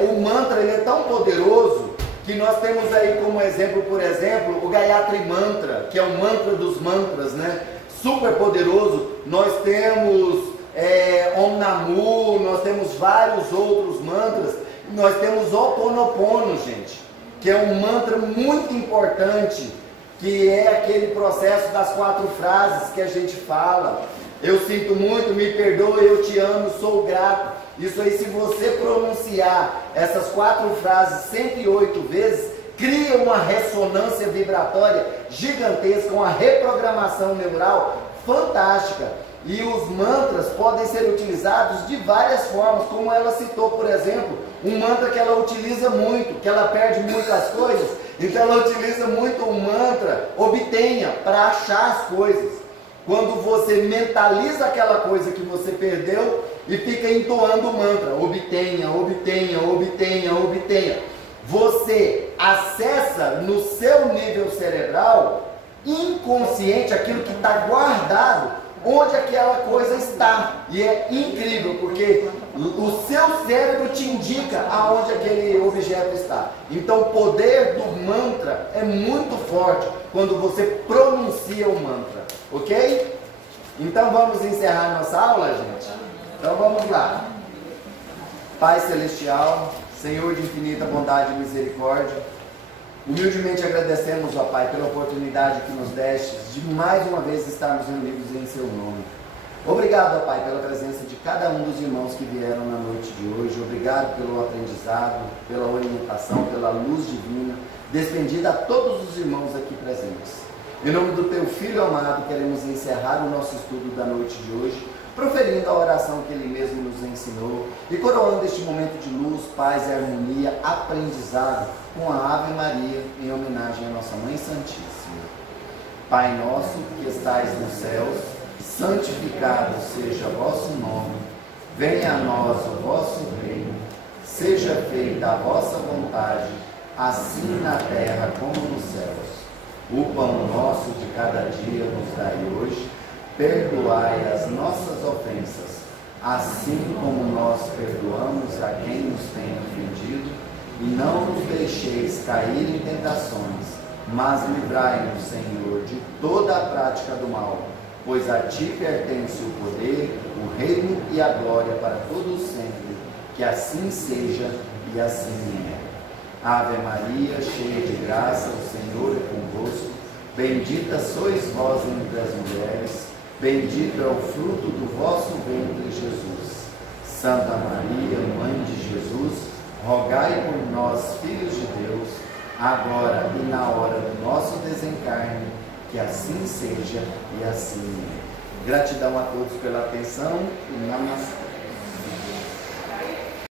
O mantra, ele é tão poderoso que nós temos aí como exemplo, por exemplo, o Gayatri Mantra, que é o mantra dos mantras, né? Super poderoso. Nós temos Om Namu, nós temos vários outros mantras. Nós temos Ho Oponopono, gente, que é um mantra muito importante, que é aquele processo das 4 frases que a gente fala. Eu sinto muito, me perdoe, eu te amo, sou grato. Isso aí, se você pronunciar essas 4 frases 108 vezes, cria uma ressonância vibratória gigantesca, uma reprogramação neural fantástica. E os mantras podem ser utilizados de várias formas, como ela citou, por exemplo, um mantra que ela utiliza muito, que ela perde muitas coisas, então ela utiliza muito o mantra obtenha, para achar as coisas. Quando você mentaliza aquela coisa que você perdeu e fica entoando o mantra, obtenha, obtenha, obtenha, obtenha, você acessa no seu nível cerebral inconsciente aquilo que está guardado, onde aquela coisa está. E é incrível, porque o seu cérebro te indica aonde aquele objeto está. Então o poder do mantra é muito forte quando você pronuncia o mantra, ok? Então vamos encerrar nossa aula, gente? Então vamos lá. Pai Celestial, Senhor de infinita bondade e misericórdia, humildemente agradecemos, ó Pai, pela oportunidade que nos deste de mais uma vez estarmos reunidos em Seu nome. Obrigado, ó Pai, pela presença de cada um dos irmãos que vieram na noite de hoje. Obrigado pelo aprendizado, pela orientação, pela luz divina despendida a todos os irmãos aqui presentes. Em nome do Teu Filho amado, queremos encerrar o nosso estudo da noite de hoje, proferindo a oração que Ele mesmo nos ensinou e coroando este momento de luz, paz e harmonia, aprendizado com a Ave Maria, em homenagem à nossa Mãe Santíssima. Pai nosso que estais nos céus, santificado seja o vosso nome, venha a nós o vosso reino, seja feita a vossa vontade, assim na terra como nos céus. O pão nosso de cada dia nos dai hoje, perdoai as nossas ofensas, assim como nós perdoamos a quem nos tem ofendido, e não nos deixeis cair em tentações, mas livrai-nos, Senhor, de toda a prática do mal, pois a Ti pertence o poder, o reino e a glória para todos sempre, que assim seja e assim é. Ave Maria, cheia de graça, o Senhor é convosco, bendita sois vós entre as mulheres, bendito é o fruto do vosso ventre, Jesus. Santa Maria, Mãe de Jesus, rogai por nós, filhos de Deus, agora e na hora do nosso desencarne, que assim seja e assim é. Gratidão a todos pela atenção e namastê.